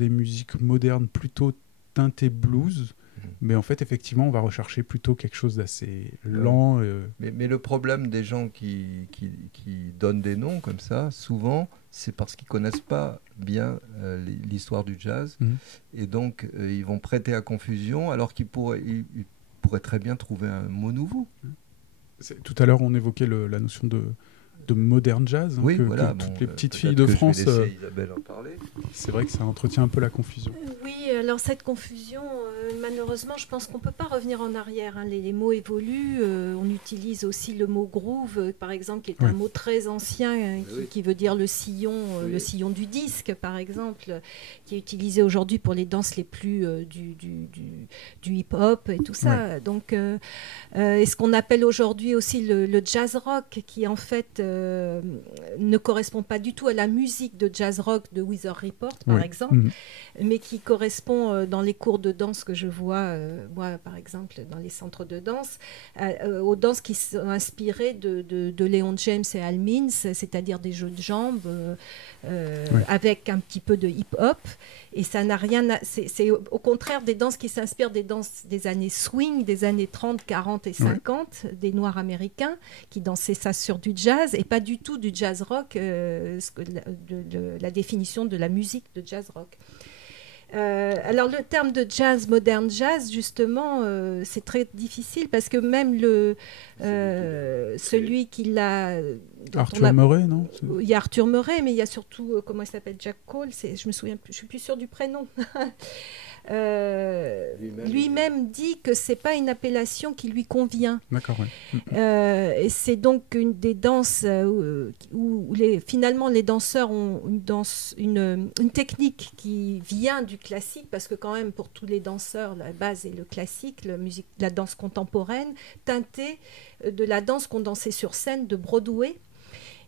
musiques modernes plutôt teintées blues. Mais en fait, effectivement, on va rechercher plutôt quelque chose d'assez lent. Mais le problème des gens qui donnent des noms comme ça, souvent, c'est parce qu'ils ne connaissent pas bien l'histoire du jazz. Et donc, ils vont prêter à confusion, alors qu'ils pourraient très bien trouver un mot nouveau. Tout à l'heure, on évoquait la notion de modern jazz, que toutes les petites filles de France. Isabelle en parler. C'est vrai que ça entretient un peu la confusion. Oui, alors cette confusion, malheureusement, je pense qu'on ne peut pas revenir en arrière. Les mots évoluent. On utilise aussi le mot groove, par exemple, qui est un mot très ancien, qui veut dire le sillon du disque, par exemple, qui est utilisé aujourd'hui pour les danses les plus du hip-hop et tout ça. Donc, et ce qu'on appelle aujourd'hui aussi le jazz rock, qui en fait ne correspond pas du tout à la musique de jazz rock de Weather Report, par exemple, mais qui correspond dans les cours de danse que je vois, moi, par exemple, dans les centres de danse, aux danses qui sont inspirées de Léon James et Al Means, c'est-à-dire des jeux de jambes avec un petit peu de hip-hop. Et ça n'a rien c'est au contraire des danses qui s'inspirent des danses des années swing, des années 30, 40 et 50, des Noirs américains qui dansaient ça sur du jazz et pas du tout du jazz rock, la définition de la musique de jazz rock. Alors le terme de jazz, modern jazz, justement, c'est très difficile parce que même celui qui l'a... Arthur Murray, non? Il y a Arthur Murray, mais il y a surtout, comment il s'appelle, Jack Cole, je me souviens plus, je suis plus sûre du prénom. Lui-même dit que c'est pas une appellation qui lui convient. D'accord, et c'est donc une des danses où finalement les danseurs ont une technique qui vient du classique, parce que quand même pour tous les danseurs la base est le classique, la danse contemporaine teintée de la danse qu'on dansait sur scène de Broadway.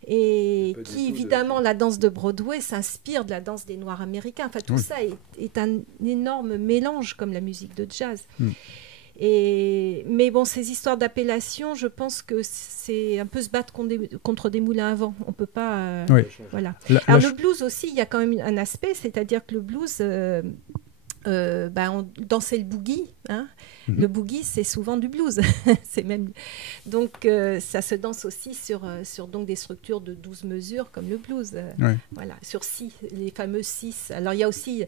Et qui, évidemment, la danse de Broadway s'inspire de la danse des Noirs américains. Enfin, tout ça est un énorme mélange, comme la musique de jazz. Mais bon, ces histoires d'appellation, je pense que c'est un peu se battre contre des moulins à vent. On peut pas. Oui. Voilà. Alors le blues aussi, il y a quand même un aspect, c'est-à-dire que le blues, on dansait le boogie. Hein. Le boogie, c'est souvent du blues. C'est même... Donc, ça se danse aussi sur donc des structures de 12 mesures, comme le blues. Voilà, sur 6, les fameux 6. Alors, il y a aussi...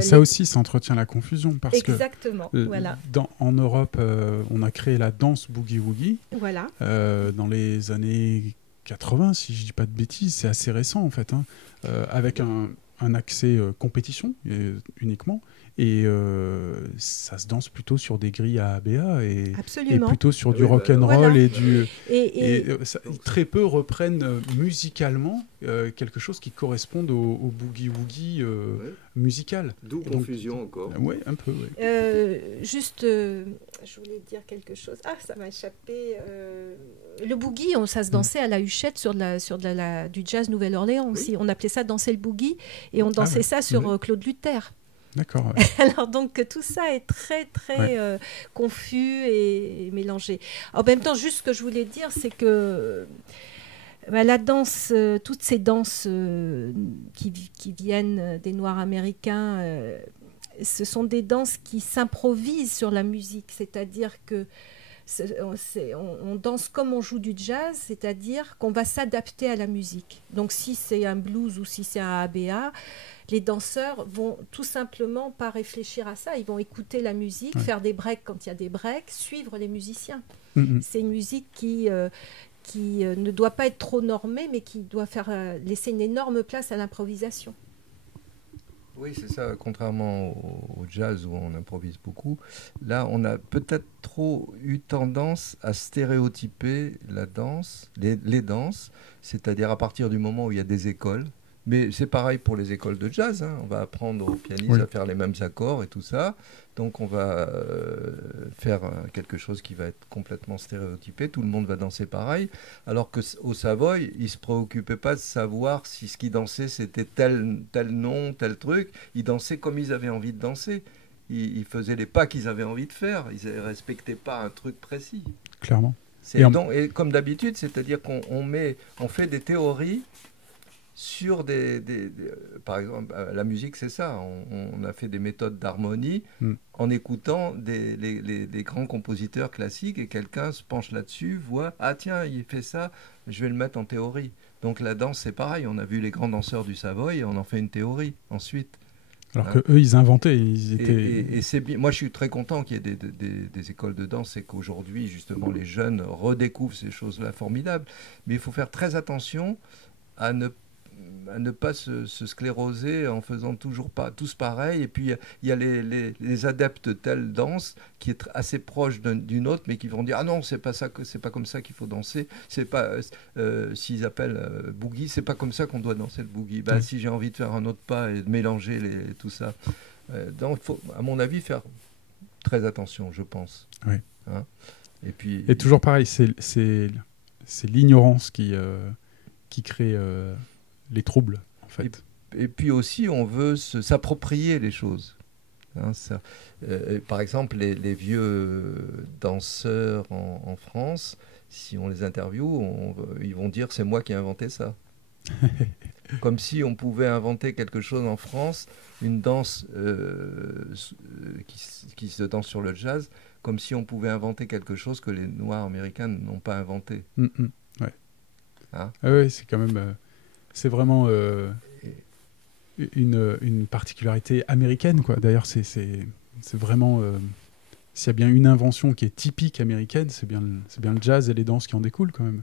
ça aussi, ça entretient la confusion. Parce Exactement, que, voilà. En Europe, on a créé la danse boogie-woogie. Voilà. Dans les années 80, si je ne dis pas de bêtises, c'est assez récent, en fait. Hein, avec un accès compétition, uniquement. Et ça se danse plutôt sur des grilles à ABA et plutôt sur du rock'n'roll et du... très peu reprennent musicalement quelque chose qui corresponde au boogie-woogie musical. D'où confusion encore. Oui, un peu, oui. Juste, je voulais dire quelque chose. Ah, ça m'a échappé. Le boogie, ça se dansait à la Huchette sur du jazz Nouvelle-Orléans aussi. On appelait ça danser le boogie et on dansait ça sur Claude Luther. D'accord. Ouais. Alors donc tout ça est très très confus et mélangé. En même temps, juste ce que je voulais dire, c'est que la danse, toutes ces danses qui viennent des Noirs américains, ce sont des danses qui s'improvisent sur la musique, c'est-à-dire que on danse comme on joue du jazz, c'est-à-dire qu'on va s'adapter à la musique. Donc si c'est un blues ou si c'est un ABA, les danseurs vont tout simplement pas réfléchir à ça. Ils vont écouter la musique, faire des breaks quand il y a des breaks, suivre les musiciens. C'est une musique qui ne doit pas être trop normée, mais qui doit laisser une énorme place à l'improvisation. Oui, c'est ça. Contrairement au jazz où on improvise beaucoup, là, on a peut-être trop eu tendance à stéréotyper la danse, les danses, c'est-à-dire à partir du moment où il y a des écoles. Mais c'est pareil pour les écoles de jazz. Hein. On va apprendre aux pianistes à faire les mêmes accords et tout ça. Donc on va faire quelque chose qui va être complètement stéréotypé. Tout le monde va danser pareil. Alors qu'au Savoy, ils ne se préoccupaient pas de savoir si ce qu'ils dansaient, c'était tel nom, tel truc. Ils dansaient comme ils avaient envie de danser. Ils faisaient les pas qu'ils avaient envie de faire. Ils ne respectaient pas un truc précis. Clairement. Et comme d'habitude, c'est-à-dire qu'on fait des théories sur par exemple, la musique, c'est ça. On a fait des méthodes d'harmonie en écoutant les grands compositeurs classiques et quelqu'un se penche là-dessus, voit « Ah tiens, il fait ça, je vais le mettre en théorie ». Donc la danse, c'est pareil. On a vu les grands danseurs du Savoy et on en fait une théorie ensuite. Alors qu'eux, ils inventaient. Et c'est bien. Moi, je suis très content qu'il y ait des écoles de danse et qu'aujourd'hui, justement, les jeunes redécouvrent ces choses-là formidables. Mais il faut faire très attention à ne pas se scléroser en faisant toujours pas tous pareil. Et puis il y a les adeptes de telle danse qui est assez proche d'une autre, mais qui vont dire ah non, c'est pas comme ça qu'il faut danser. C'est pas s'ils appellent boogie, c'est pas comme ça qu'on doit danser le boogie. Si j'ai envie de faire un autre pas et de mélanger tout ça, donc il faut, à mon avis, faire très attention, je pense. Oui. Hein, et toujours pareil, c'est l'ignorance qui crée les troubles, en fait. Et puis aussi, on veut s'approprier les choses. Hein, par exemple, les vieux danseurs en France, si on les interviewe, ils vont dire « c'est moi qui ai inventé ça ». Comme si on pouvait inventer quelque chose en France, une danse qui se danse sur le jazz, comme si on pouvait inventer quelque chose que les Noirs américains n'ont pas inventé. Ouais. Hein? Oui, c'est quand même... c'est vraiment une particularité américaine, quoi. D'ailleurs, c'est vraiment... s'il y a bien une invention qui est typique américaine, c'est bien le jazz et les danses qui en découlent, quand même.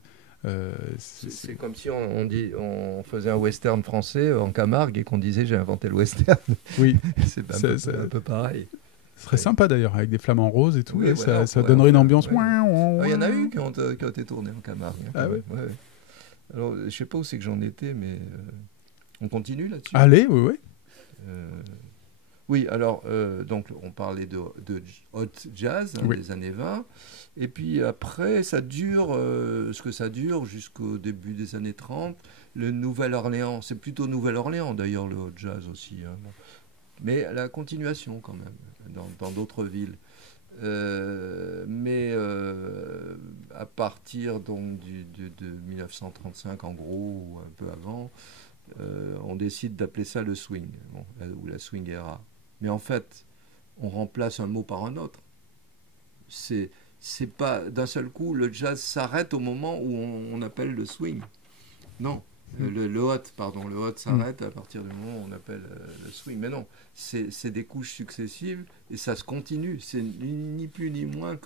C'est comme si on faisait un western français en Camargue et qu'on disait j'ai inventé le western. Oui, c'est un peu pareil. Ce serait sympa d'ailleurs, avec des flamants roses et tout, oui, et voilà, ça donnerait une ambiance. Il y en a eu qui ont été tournés en Camargue. Hein, ah ouais. Alors, je ne sais pas où c'est que j'en étais, mais on continue là-dessus. Allez, oui. Oui, alors, donc on parlait de hot jazz des années 20. Et puis après, ça dure, ce que ça dure jusqu'au début des années 30. Le Nouvelle-Orléans, c'est plutôt Nouvelle-Orléans d'ailleurs, le hot jazz aussi. Hein. Mais la continuation quand même, dans d'autres villes. Mais à partir donc de 1935 en gros, ou un peu avant, on décide d'appeler ça le swing, ou la swing era. Mais en fait, on remplace un mot par un autre. C'est pas d'un seul coup, le jazz s'arrête au moment où on appelle le swing. Non. Le hot s'arrête à partir du moment où on appelle le swing. Mais non, c'est des couches successives et ça se continue. C'est ni plus ni moins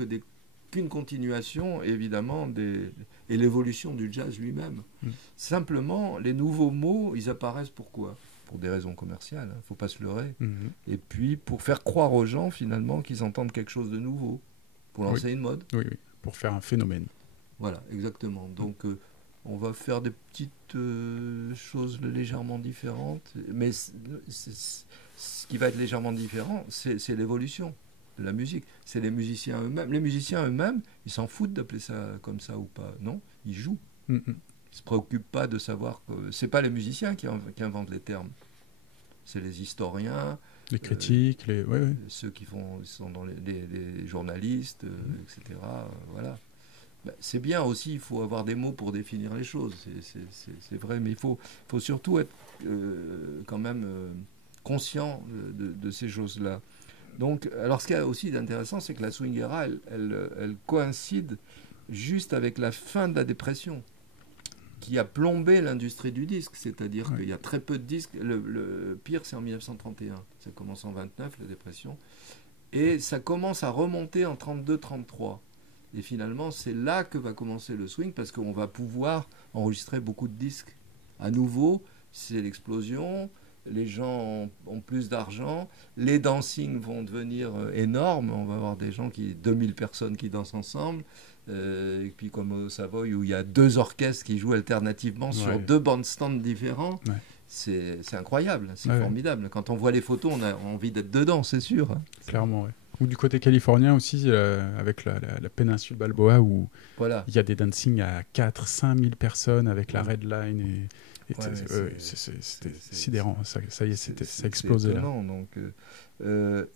qu'une continuation, évidemment, et l'évolution du jazz lui-même. Simplement, les nouveaux mots, ils apparaissent pourquoi ? Pour des raisons commerciales, il ne faut pas se leurrer. Et puis, pour faire croire aux gens, finalement, qu'ils entendent quelque chose de nouveau, pour lancer une mode. Oui, pour faire un phénomène. Voilà, exactement. Donc, on va faire des petites choses légèrement différentes, mais ce qui va être légèrement différent, c'est l'évolution de la musique. C'est les musiciens eux-mêmes. Les musiciens eux-mêmes, ils s'en foutent d'appeler ça comme ça ou pas. Non, ils jouent. Ils ne se préoccupent pas de savoir que... Ce n'est pas les musiciens qui inventent les termes. C'est les historiens, les critiques, ceux qui sont dans les journalistes, etc. Voilà. C'est bien aussi, il faut avoir des mots pour définir les choses, c'est vrai, mais il faut surtout être quand même conscient de ces choses-là. Donc, alors ce qui est aussi d'intéressant, c'est que la swing era, elle coïncide juste avec la fin de la dépression, qui a plombé l'industrie du disque, c'est-à-dire qu'il y a très peu de disques. Le pire, c'est en 1931. Ça commence en 29, la dépression, et ça commence à remonter en 32-33. Et finalement, c'est là que va commencer le swing, parce qu'on va pouvoir enregistrer beaucoup de disques. À nouveau, c'est l'explosion, les gens ont plus d'argent, les dancings vont devenir énormes, on va avoir 2000 personnes qui dansent ensemble, et puis comme au Savoy, où il y a 2 orchestres qui jouent alternativement sur 2 bandstands différents, c'est incroyable, c'est formidable. Quand on voit les photos, on a envie d'être dedans, c'est sûr. Clairement, Ou du côté californien aussi, avec la péninsule Balboa, où il y a des dancing à 4-5 000 personnes avec la Red Line. C'était sidérant. Ça y est, ça a explosé là. Donc,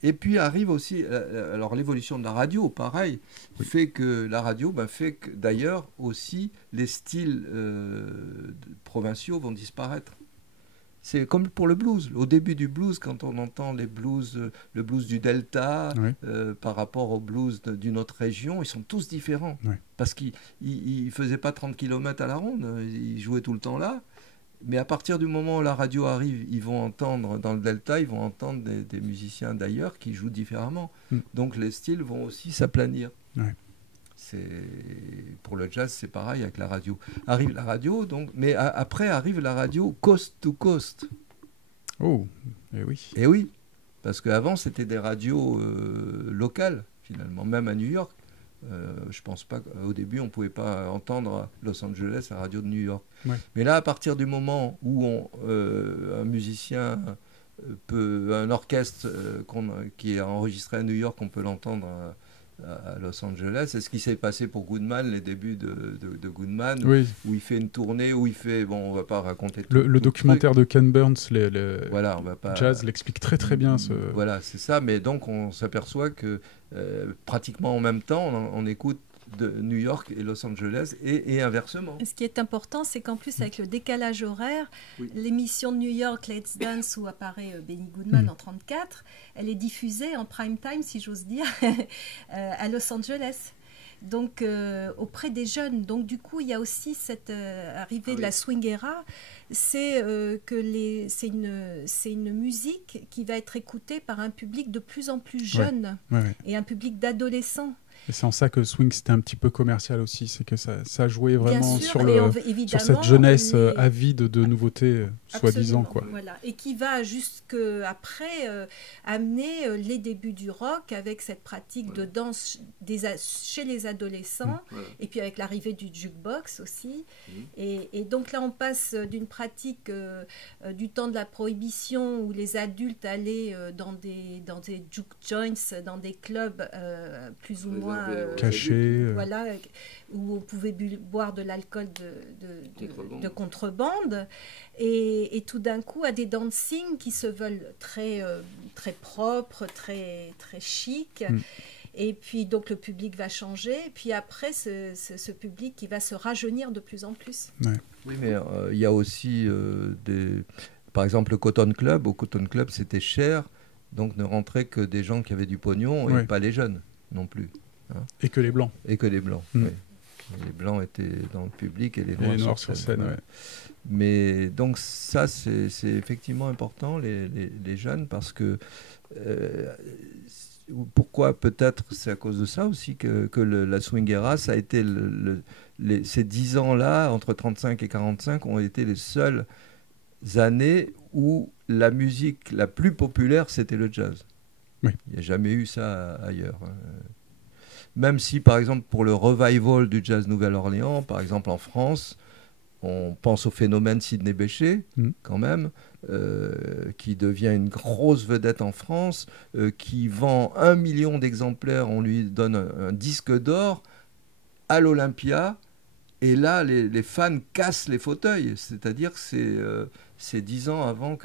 et puis arrive aussi, alors l'évolution de la radio, pareil, fait que la radio, fait que d'ailleurs aussi les styles provinciaux vont disparaître. C'est comme pour le blues. Au début du blues, quand on entend le blues du Delta par rapport au blues d'une autre région, ils sont tous différents. Parce qu'ils ne faisaient pas 30 km à la ronde, ils jouaient tout le temps là. Mais à partir du moment où la radio arrive, ils vont entendre, dans le Delta, ils vont entendre des musiciens d'ailleurs qui jouent différemment. Donc les styles vont aussi s'aplanir. Pour le jazz, c'est pareil avec la radio. Arrive la radio, donc, mais après arrive la radio coast to coast. Oh, et oui. Et oui, parce qu'avant c'était des radios locales, finalement, même à New York. Je pense pas qu'au début on pouvait pas entendre à Los Angeles la radio de New York. Mais là, à partir du moment où un musicien un orchestre qui est enregistré à New York, on peut l'entendre à Los Angeles. C'est ce qui s'est passé pour Goodman, les débuts de Goodman, où il fait une tournée, où il fait, on va pas raconter tout. Le documentaire de Ken Burns, voilà, on va pas, jazz, l'explique très très bien. Voilà, c'est ça, mais donc on s'aperçoit que pratiquement en même temps, on écoute de New York et Los Angeles et inversement. Ce qui est important, c'est qu'en plus avec le décalage horaire, l'émission de New York Let's Dance où apparaît Benny Goodman en 1934, elle est diffusée en prime time, si j'ose dire, à Los Angeles. Donc auprès des jeunes. Donc du coup, il y a aussi cette arrivée de la swing era, c'est que c'est une musique qui va être écoutée par un public de plus en plus jeune et un public d'adolescents. Et c'est en ça que swing c'était un petit peu commercial aussi, c'est que ça jouait vraiment sûr, sur cette jeunesse avide de nouveautés, soi-disant. Voilà. Et qui va jusqu'après amener les débuts du rock avec cette pratique de danse chez les adolescents, et puis avec l'arrivée du jukebox aussi. Et donc là on passe d'une pratique du temps de la prohibition où les adultes allaient dans des juke joints, dans des clubs plus ou moins caché, voilà, où on pouvait boire de l'alcool de contrebande, et tout d'un coup à des dancing qui se veulent très, très propres, très, très chic. Et puis donc le public va changer. Et puis après, ce public qui va se rajeunir de plus en plus. Ouais. Oui, mais il y a aussi par exemple le Cotton Club. Au Cotton Club, c'était cher, donc ne rentraient que des gens qui avaient du pognon et pas les jeunes non plus. Hein. Et que les blancs. Et que les blancs, oui. Les blancs étaient dans le public et les noirs, sur scène. Ouais. Mais donc ça, c'est effectivement important, les jeunes, parce que pourquoi peut-être c'est à cause de ça aussi que la swing era, ça a été ces 10 ans-là, entre 35 et 45, ont été les seules années où la musique la plus populaire, c'était le jazz. Oui. Il n'y a jamais eu ça ailleurs. Même si, par exemple, pour le revival du jazz Nouvelle-Orléans, par exemple en France, on pense au phénomène Sidney Bechet, quand même, qui devient une grosse vedette en France, qui vend 1 million d'exemplaires, on lui donne un disque d'or à l'Olympia, et là, les fans cassent les fauteuils. C'est-à-dire que c'est 10 ans avant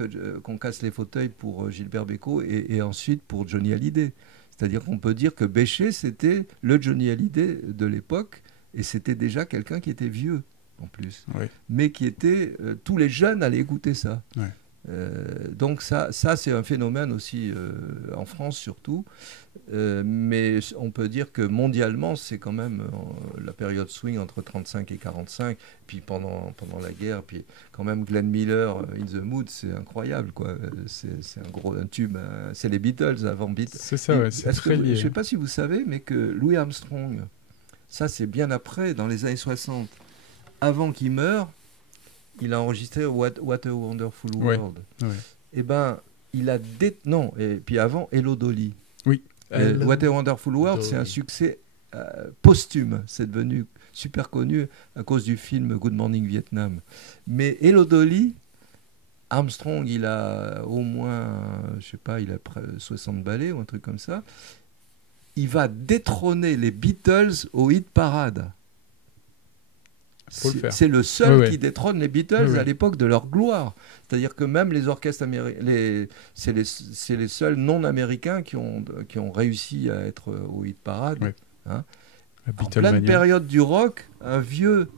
qu'on casse les fauteuils pour Gilbert Bécaud et ensuite pour Johnny Hallyday. C'est-à-dire qu'on peut dire que Bechet, c'était le Johnny Hallyday de l'époque, et c'était déjà quelqu'un qui était vieux, en plus. Oui. Mais qui était... tous les jeunes allaient écouter ça. Oui. Donc ça c'est un phénomène aussi, en France surtout. Mais on peut dire que mondialement, c'est quand même la période swing entre 35 et 45, puis pendant la guerre, puis quand même Glenn Miller, In the Mood, c'est incroyable, quoi. C'est un tube, c'est les Beatles avant Beatles. C'est ça, ouais, c'est très lié. Je ne sais pas si vous savez, mais que Louis Armstrong, ça c'est bien après, dans les années 60, avant qu'il meure, il a enregistré What a Wonderful World. Ouais. Et ben, il a non, et puis avant Hello Dolly. Oui. What a Wonderful World, c'est un succès posthume. C'est devenu super connu à cause du film Good Morning Vietnam. Mais Hello Dolly, Armstrong, il a au moins, je sais pas, il a 60 ballets ou un truc comme ça. Il va détrôner les Beatles au hit parade. C'est le seul qui détrône les Beatles à l'époque de leur gloire. C'est-à-dire que même les orchestres américains, c'est les seuls non-américains qui ont réussi à être au hit parade. Oui. Hein. En pleine période du rock, un vieux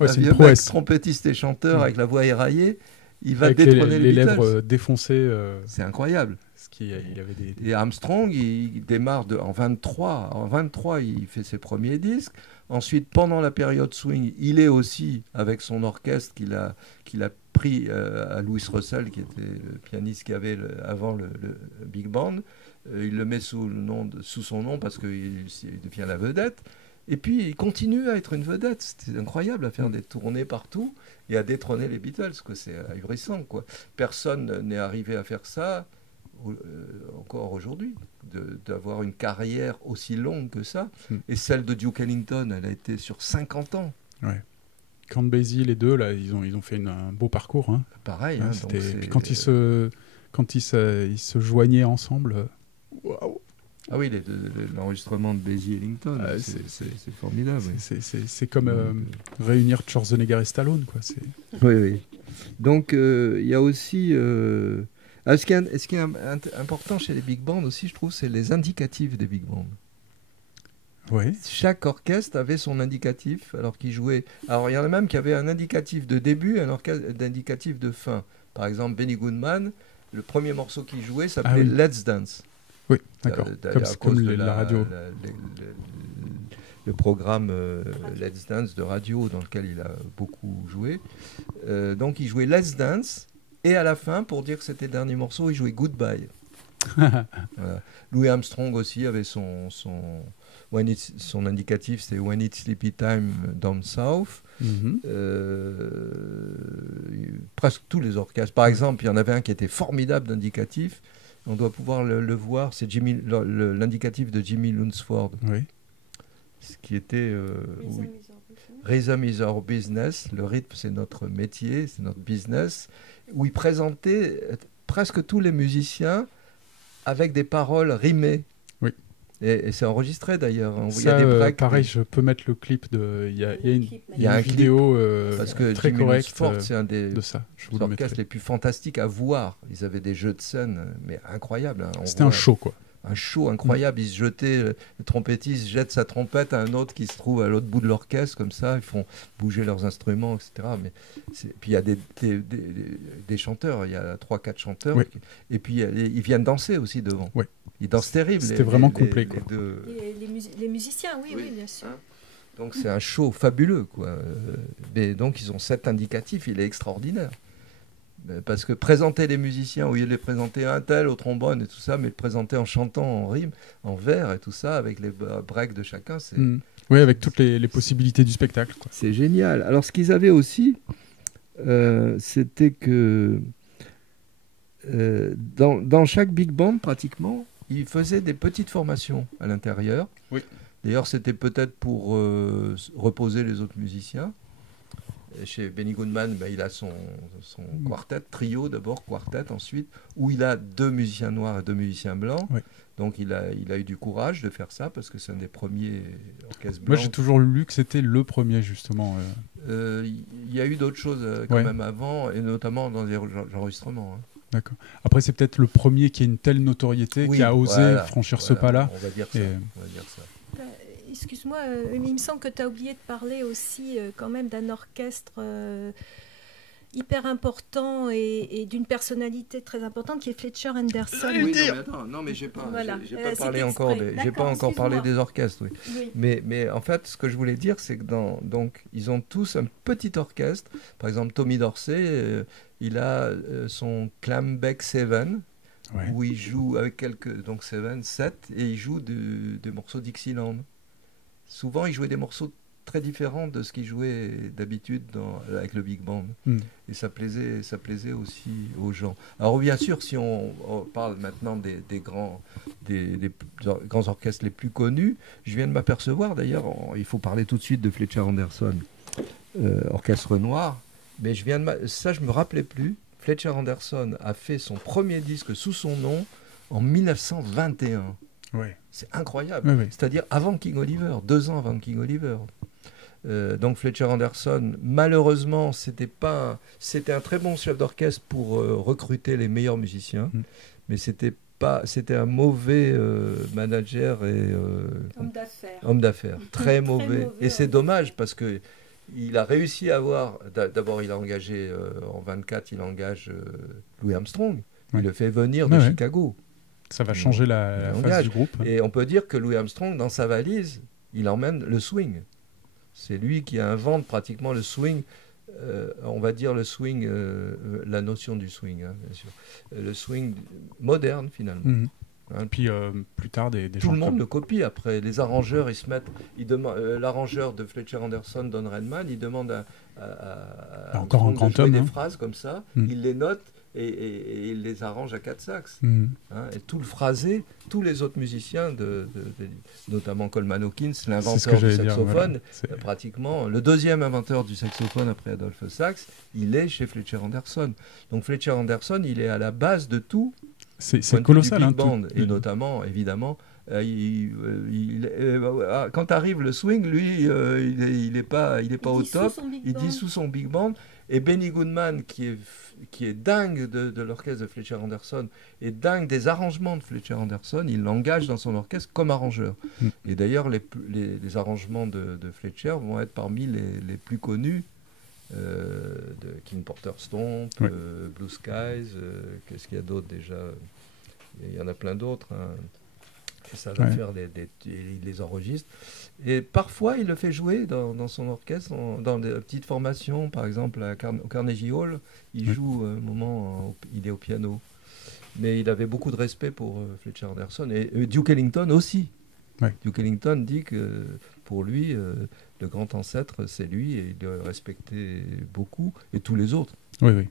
mec trompettiste et chanteur avec la voix éraillé, il va détrôner les Beatles. Lèvres défoncées. C'est incroyable. Il avait Et Armstrong, il démarre en 23. En 23, il fait ses premiers disques. Ensuite, pendant la période swing, il est aussi avec son orchestre qu'il a pris à Louis Russell, qui était le pianiste qu'il y avait avant le Big Band. Il le met sous son nom parce qu'il devient la vedette. Et puis, il continue à être une vedette. C'était incroyable à faire des tournées partout et à détrôner les Beatles. C'est ahurissant, quoi. Personne n'est arrivé à faire ça encore aujourd'hui, d'avoir une carrière aussi longue que ça. Et celle de Duke Ellington, elle a été sur 50 ans. Ouais. Count Basie, les deux, là, ils ont fait un beau parcours. Hein. Pareil. Hein, puis quand ils se joignaient ensemble, waouh. Ah oui, l'enregistrement de Basie Ellington, c'est formidable. C'est comme réunir Schwarzenegger et Stallone, quoi. Oui. Donc, il y a aussi... ce qui est important chez les big bands aussi, je trouve, c'est les indicatifs des big bands. Oui. Chaque orchestre avait son indicatif, alors qu'il jouait. Alors, il y en a même qui avaient un indicatif de début et un indicatif de fin. Par exemple, Benny Goodman, le premier morceau qu'il jouait s'appelait Let's Dance. Oui, d'accord. Comme la radio. Le programme Let's Dance de radio dans lequel il a beaucoup joué. Donc, il jouait Let's Dance. Et à la fin, pour dire que c'était le dernier morceau, il jouait Goodbye. Voilà. Louis Armstrong aussi avait son indicatif, c'était When It's Sleepy Time Down South. Presque tous les orchestres. Par exemple, il y en avait un qui était formidable d'indicatif. On doit pouvoir le voir, c'est l'indicatif de Jimmy Lunsford. Oui. Ce qui était... Rhythm is our business. Le rythme, c'est notre métier, c'est notre business. Où il présentait presque tous les musiciens avec des paroles rimées. Oui. Et c'est enregistré d'ailleurs. Il y a des breaks. Pareil, je peux mettre le clip de. Il y a une vidéo parce que très correcte c'est un des orchestres les plus fantastiques à voir. Ils avaient des jeux de scène, mais incroyables. Hein. C'était un show, quoi. un show incroyable. Ils se jetaient, le trompettiste jette sa trompette à un autre qui se trouve à l'autre bout de l'orchestre, comme ça, ils font bouger leurs instruments, etc. Puis il y a des chanteurs, il y a 3-4 chanteurs, oui. Et puis ils viennent danser aussi devant. Oui. Ils dansent terrible. C'était vraiment complet. Quoi. Les musiciens, oui, bien sûr. Hein, donc c'est un show fabuleux, quoi. Mais donc ils ont cet indicatif, il est extraordinaire. Parce que présenter les musiciens, au lieu de les présenter un tel au trombone et tout ça, mais le présenter en chantant, en rime, en vers et tout ça, avec les breaks de chacun, c'est... Oui, avec toutes les possibilités du spectacle. Quoi. C'est génial. Alors ce qu'ils avaient aussi, c'était que dans chaque big band, pratiquement, ils faisaient des petites formations à l'intérieur. Oui. D'ailleurs, c'était peut-être pour reposer les autres musiciens. Chez Benny Goodman, il a son quartet, trio d'abord, quartet ensuite, où il a 2 musiciens noirs et 2 musiciens blancs. Oui. Donc il a eu du courage de faire ça, parce que c'est un des premiers orchestres blancs. Moi j'ai toujours lu que c'était le premier, justement. Il y a eu d'autres choses quand même avant, et notamment dans les enregistrements. Hein. D'accord. Après, c'est peut-être le premier qui a une telle notoriété, qui a osé franchir ce pas-là. On va dire ça. Excuse-moi, il me semble que tu as oublié de parler aussi quand même d'un orchestre hyper important et d'une personnalité très importante qui est Fletcher Henderson. Mais j'ai pas parlé encore. J'ai pas encore parlé des orchestres. Oui. Mais en fait, ce que je voulais dire, c'est que donc ils ont tous un petit orchestre. Par exemple, Tommy Dorsey, il a son Clambake 7. Ouais. Où il joue avec donc 7, et il joue des morceaux Dixieland. Souvent, il jouait des morceaux très différents de ce qu'il jouait d'habitude avec le big band. Et ça plaisait aussi aux gens. Alors bien sûr, si on parle maintenant des grands orchestres les plus connus, je viens de m'apercevoir, d'ailleurs, il faut parler tout de suite de Fletcher Henderson, orchestre noir, mais je me rappelais plus. Fletcher Henderson a fait son premier disque sous son nom en 1921. Ouais. C'est incroyable. Oui. C'est-à-dire avant King Oliver, 2 ans avant King Oliver. Donc Fletcher Henderson, malheureusement, c'était un très bon chef d'orchestre pour recruter les meilleurs musiciens, mais c'était un mauvais manager et homme d'affaires, très mauvais. Et c'est dommage parce que il a réussi à avoir. D'abord, il a engagé en 24, il engage Louis Armstrong. Il le fait venir de Chicago. Ça va changer la face du groupe. Et on peut dire que Louis Armstrong, dans sa valise, il emmène le swing. C'est lui qui invente pratiquement le swing. On va dire le swing, la notion du swing, hein, bien sûr. Le swing moderne, finalement. Hein, puis plus tard, des tout le monde le copie. Après, les arrangeurs, ils se mettent. L'arrangeur de Fletcher Henderson, Don Redman, il demande à encore un grand homme, des phrases comme ça. Il les note. Et il les arrange à 4 saxes. Hein, et tout le phrasé, tous les autres musiciens, notamment Coleman Hawkins, l'inventeur du saxophone, pratiquement le deuxième inventeur du saxophone après Adolphe Sax, il est chez Fletcher Henderson. Donc Fletcher Henderson, il est à la base de tout. C'est colossal. Du big band, et notamment, évidemment, quand arrive le swing, lui, il est pas au top. Il dit sous son big band. Et Benny Goodman, qui est dingue de l'orchestre de Fletcher Henderson et dingue des arrangements de Fletcher Henderson, il l'engage dans son orchestre comme arrangeur. Et d'ailleurs, les arrangements de Fletcher vont être parmi les plus connus de King Porter Stomp, Blue Skies, qu'est-ce qu'il y a d'autre déjà? Il y en a plein d'autres. Hein. Et ça va faire il les enregistre. Et parfois, il le fait jouer dans son orchestre, dans des petites formations, par exemple au Carnegie Hall. Il joue un moment, il est au piano. Mais il avait beaucoup de respect pour Fletcher Henderson. Et Duke Ellington aussi. Duke Ellington dit que pour lui, le grand ancêtre, c'est lui, et il le respectait beaucoup, et tous les autres.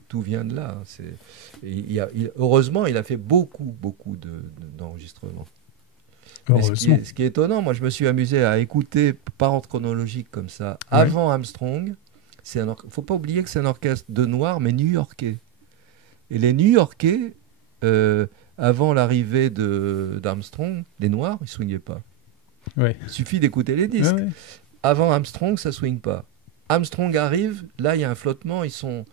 Tout vient de là. Heureusement, il a fait beaucoup d'enregistrements. Ce qui est étonnant, moi je me suis amusé à écouter par ordre chronologique comme ça, avant Armstrong. Il ne faut pas oublier que c'est un orchestre de noirs, mais new-yorkais. Et les new-yorkais, avant l'arrivée d'Armstrong, les noirs, ils ne swingaient pas. Il suffit d'écouter les disques. Avant Armstrong, ça ne swingue pas. Armstrong arrive, là il y a un flottement, ils sont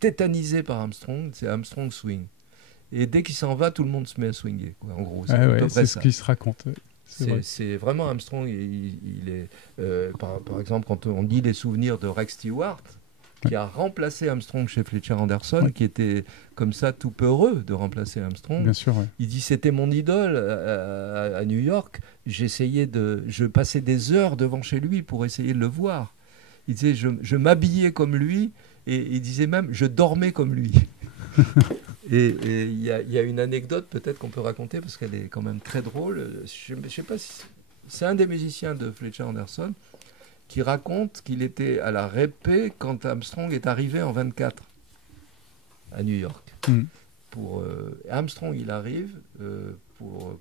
tétanisés par Armstrong, c'est Armstrong swing. Et dès qu'il s'en va, tout le monde se met à swinguer, quoi, en gros. C'est ce qui se raconte. C'est vraiment Armstrong. Il est, par exemple, quand on dit les souvenirs de Rex Stewart, qui a remplacé Armstrong chez Fletcher Henderson, qui était comme ça tout peureux de remplacer Armstrong. Bien sûr, Il dit c'était mon idole à New York. Je passais des heures devant chez lui pour essayer de le voir. Il disait je m'habillais comme lui et il disait même je dormais comme lui. Et il y a une anecdote peut-être qu'on peut raconter parce qu'elle est quand même très drôle. Je ne sais pas si c'est un des musiciens de Fletcher Henderson qui raconte qu'il était à la répé quand Armstrong est arrivé en 24 à New York. Armstrong, il arrive pour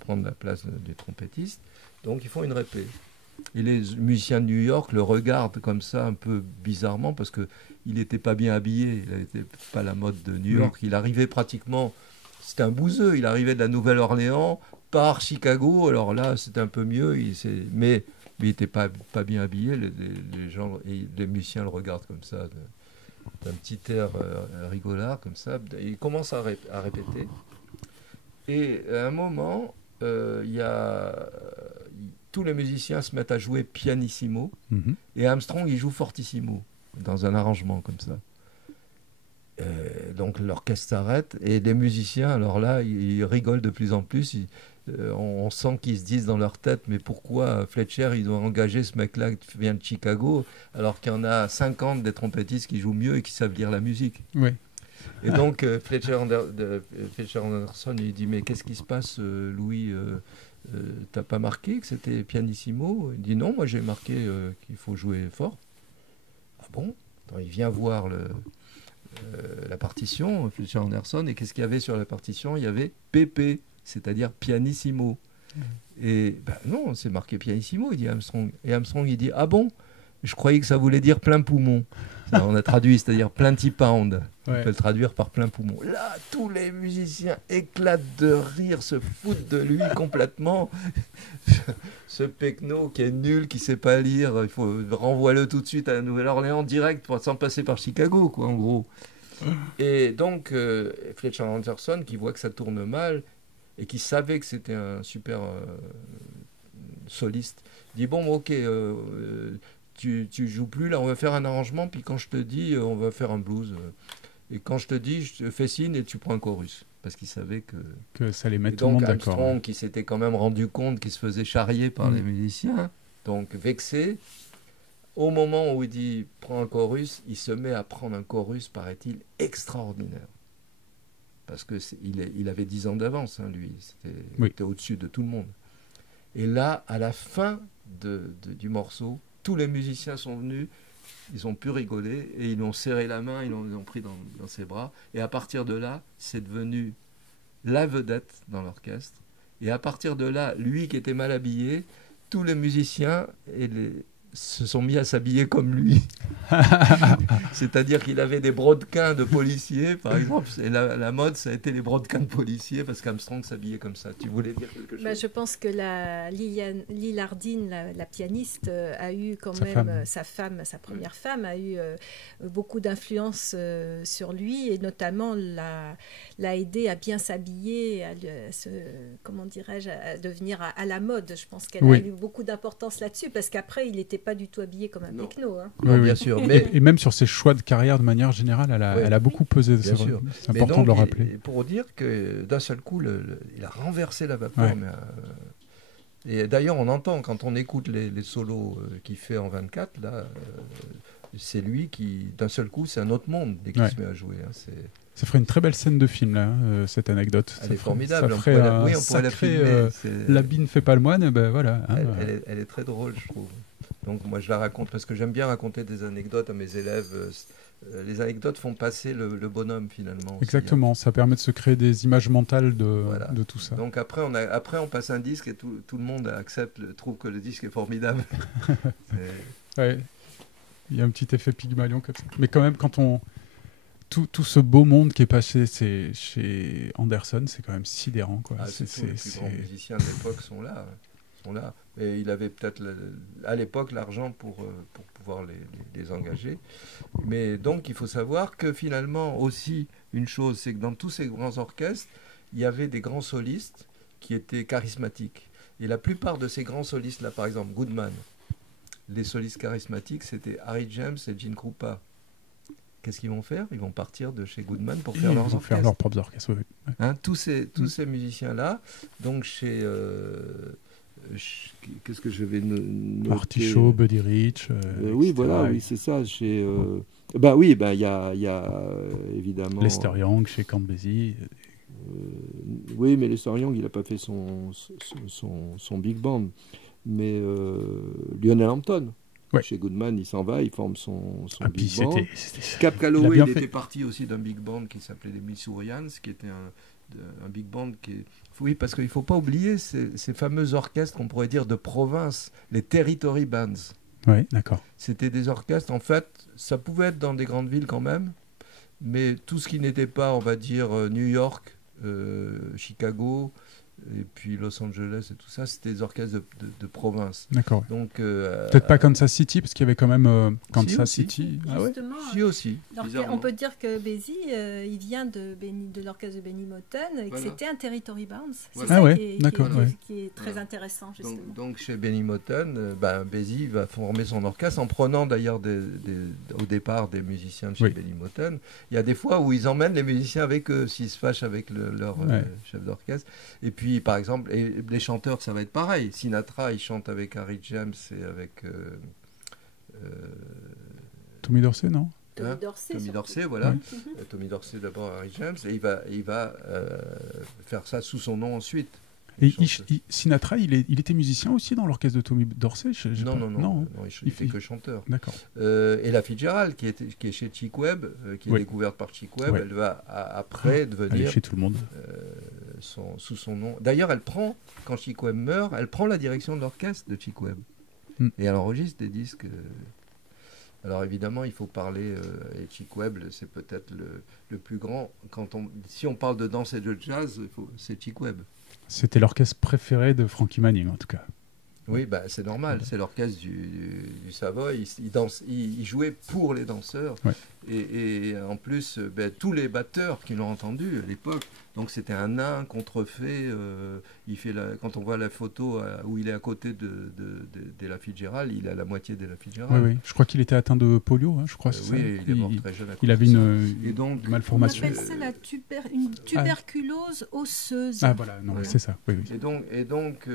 prendre la place du trompettiste, donc ils font une répé. Et les musiciens de New York le regardent comme ça un peu bizarrement parce qu'il n'était pas bien habillé, il n'était pas la mode de New York. Il arrivait pratiquement, c'était un bouseux, il arrivait de la Nouvelle-Orléans par Chicago, alors là c'était un peu mieux, mais il n'était pas bien habillé, les gens, et les musiciens le regardent comme ça, d'un petit air rigolard, comme ça. Il commence à répéter. Et à un moment, tous les musiciens se mettent à jouer pianissimo, et Armstrong, il joue fortissimo, dans un arrangement comme ça. Donc l'orchestre s'arrête, et les musiciens, alors là, ils rigolent de plus en plus. On sent qu'ils se disent dans leur tête, mais pourquoi Fletcher, ils ont engagé ce mec-là qui vient de Chicago, alors qu'il y en a 50 des trompettistes qui jouent mieux et qui savent lire la musique. Oui. Et donc Fletcher Henderson, il dit, mais qu'est-ce qui se passe, Louis, t'as pas marqué que c'était pianissimo? Il dit, non, moi j'ai marqué qu'il faut jouer fort. Ah bon? Alors, il vient voir la partition, Fletcher Henderson, et qu'est-ce qu'il y avait sur la partition? Il y avait PP, c'est-à-dire pianissimo. Et non, c'est marqué pianissimo, il dit Armstrong. Et Armstrong, il dit, ah bon? Je croyais que ça voulait dire plein poumon. Ça, on a traduit, c'est-à-dire plenty pound. On peut le traduire par plein poumon. Là, tous les musiciens éclatent de rire, se foutent de lui complètement. Ce Pecknow qui est nul, qui ne sait pas lire, il faut renvoie-le tout de suite à la Nouvelle-Orléans direct, sans passer par Chicago, quoi, en gros. Et donc, Fletcher Henderson, qui voit que ça tourne mal, et qui savait que c'était un super soliste, dit, bon, ok, tu joues plus, là, on va faire un arrangement, puis quand je te dis, on va faire un blues. Et quand je te dis, je te fais signe et tu prends un chorus. Parce qu'il savait que ça allait mettre tout le monde d'accord. Armstrong, qui s'était quand même rendu compte qu'il se faisait charrier par les musiciens, donc vexé, au moment où il dit prends un chorus, il se met à prendre un chorus, paraît-il, extraordinaire. Parce qu'il avait 10 ans d'avance, hein, lui. Il était au-dessus de tout le monde. Et là, à la fin du morceau, tous les musiciens sont venus, ils ont pu rigoler et ils lui ont serré la main, ils l'ont pris dans ses bras. Et à partir de là, c'est devenu la vedette dans l'orchestre. Et à partir de là, lui qui était mal habillé, tous les musiciens se sont mis à s'habiller comme lui. C'est-à-dire qu'il avait des brodequins de policiers, par exemple. Et la mode, ça a été les brodequins de policiers, parce qu'Armstrong s'habillait comme ça. Tu voulais dire quelque chose? Je pense que Lil Hardin, la pianiste, a eu quand sa première femme, a eu beaucoup d'influence sur lui, et notamment l'a aidé à bien s'habiller, à devenir à la mode. Je pense qu'elle a eu beaucoup d'importance là-dessus, parce qu'après, il n'était pas du tout habillé comme un Pecknow. Hein. Non, bien sûr. Mais... Et même sur ses choix de carrière de manière générale, elle a beaucoup pesé. C'est important de le rappeler. Pour dire que d'un seul coup, il a renversé la vapeur. Et d'ailleurs, on entend, quand on écoute les solos qu'il fait en 24, là, c'est lui qui, d'un seul coup, c'est un autre monde dès qu'il se met à jouer. Hein, ça ferait une très belle scène de film, là, cette anecdote. Elle est formidable. Ça ferait on pourrait la filmer. L'habit ne fait pas le moine, ben voilà. Elle est très drôle, je trouve. Donc moi, je la raconte parce que j'aime bien raconter des anecdotes à mes élèves. Les anecdotes font passer le bonhomme, finalement. Exactement, ça permet de se créer des images mentales de tout ça. Donc après, on passe un disque et tout le monde trouve que le disque est formidable. Ouais. Il y a un petit effet Pygmalion comme ça. Mais quand même, quand tout ce beau monde qui est passé chez Anderson, c'est quand même sidérant, quoi. Les plus grands musiciens de l'époque sont là. garçons-là. Et il avait peut-être à l'époque l'argent pour pouvoir les engager. Mais donc il faut savoir que finalement aussi une chose, c'est que dans tous ces grands orchestres, il y avait des grands solistes qui étaient charismatiques. Et la plupart de ces grands solistes-là, par exemple Goodman, les solistes charismatiques, c'était Harry James et Gene Krupa. Qu'est-ce qu'ils vont faire? Ils vont partir de chez Goodman pour faire leurs orchestres. Faire leurs propres orchestres, oui. Hein, tous ces musiciens-là, donc qu'est-ce que je vais noter? Artichaut, Buddy Rich. Oui, voilà, oui, c'est ça. Oui, il y a évidemment. Lester Young chez Count Basie. Oui, mais Lester Young, il n'a pas fait son big band. Mais Lionel Hampton. Ouais. Chez Goodman, il s'en va, il forme son big band. Cap Calloway, il était parti aussi d'un big band qui s'appelait les Missourians, qui était un big band qui est... Oui, parce qu'il ne faut pas oublier ces fameux orchestres qu'on pourrait dire de province, les territory bands. Oui, d'accord. C'était des orchestres, en fait, ça pouvait être dans des grandes villes quand même, mais tout ce qui n'était pas, on va dire, New York, Chicago... et puis Los Angeles et tout ça, c'était des orchestres de province. D'accord. Donc peut-être pas Kansas City, parce qu'il y avait quand même Kansas City. Justement, si aussi. On peut dire que Basie, il vient de l'orchestre de Benny Moten, et que c'était un territory bounce. C'est ça qui est très intéressant, justement. Donc chez Benny Moten, Basie va former son orchestre en prenant d'ailleurs au départ des musiciens de chez Benny Moten. Il y a des fois où ils emmènent les musiciens avec eux, s'ils se fâchent avec leur chef d'orchestre. Et puis, par exemple, les chanteurs, ça va être pareil. Sinatra, il chante avec Harry James et avec... Tommy Dorsey, non? Tommy Dorsey, voilà. Tommy Dorsey d'abord, Harry James. Et il va faire ça sous son nom ensuite. Et Sinatra, il était musicien aussi dans l'orchestre de Tommy Dorsey? Non, il fait que chanteur. D'accord. Et la Fitzgerald, qui est chez Chick Webb, qui est découverte par Chick Webb, elle va après devenir... chez tout le monde. Sous son nom. D'ailleurs, quand Chick Webb meurt, elle prend la direction de l'orchestre de Chick Webb. Et elle enregistre des disques. Alors évidemment, il faut parler, et Chick Webb, c'est peut-être le plus grand. Si on parle de danse et de jazz, c'est Chick Webb. C'était l'orchestre préféré de Frankie Manning, en tout cas. Oui, c'est normal, c'est l'orchestre du Savoy, il jouait pour les danseurs, et en plus, tous les batteurs qui l'ont entendu à l'époque, donc c'était un nain contrefait, quand on voit la photo où il est à côté de la Fitzgerald, il a la moitié de la Fitzgerald. Oui, je crois qu'il était atteint de polio, je crois. Oui, il est mort très jeune. Il avait une malformation. On appelle ça une tuberculose osseuse. Ah voilà, c'est ça. Oui. Et donc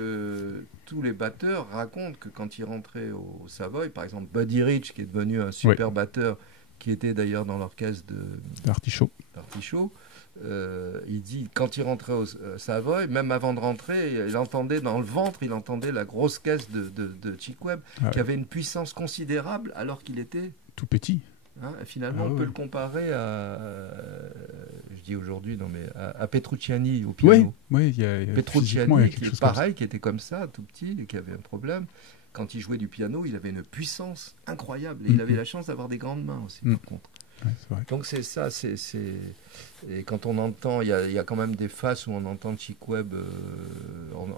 tous les batteurs racontent que quand ils rentraient au Savoy, par exemple Buddy Rich, qui est devenu un super batteur, qui était d'ailleurs dans l'orchestre d'Artichaut, il dit quand il rentrait au Savoy, même avant de rentrer, il entendait dans le ventre, il entendait la grosse caisse de Chick Webb, qui avait une puissance considérable alors qu'il était tout petit. Finalement, on peut le comparer à, je dis aujourd'hui, à Petrucciani au piano. Oui, il y a Petrucciani qui est pareil, qui était comme ça, tout petit, et qui avait un problème. Quand il jouait du piano, il avait une puissance incroyable. Et il avait la chance d'avoir des grandes mains aussi, par contre. Ouais, c'est vrai. Donc c'est ça. Et quand on entend, il y a quand même des phases où on entend Chick Webb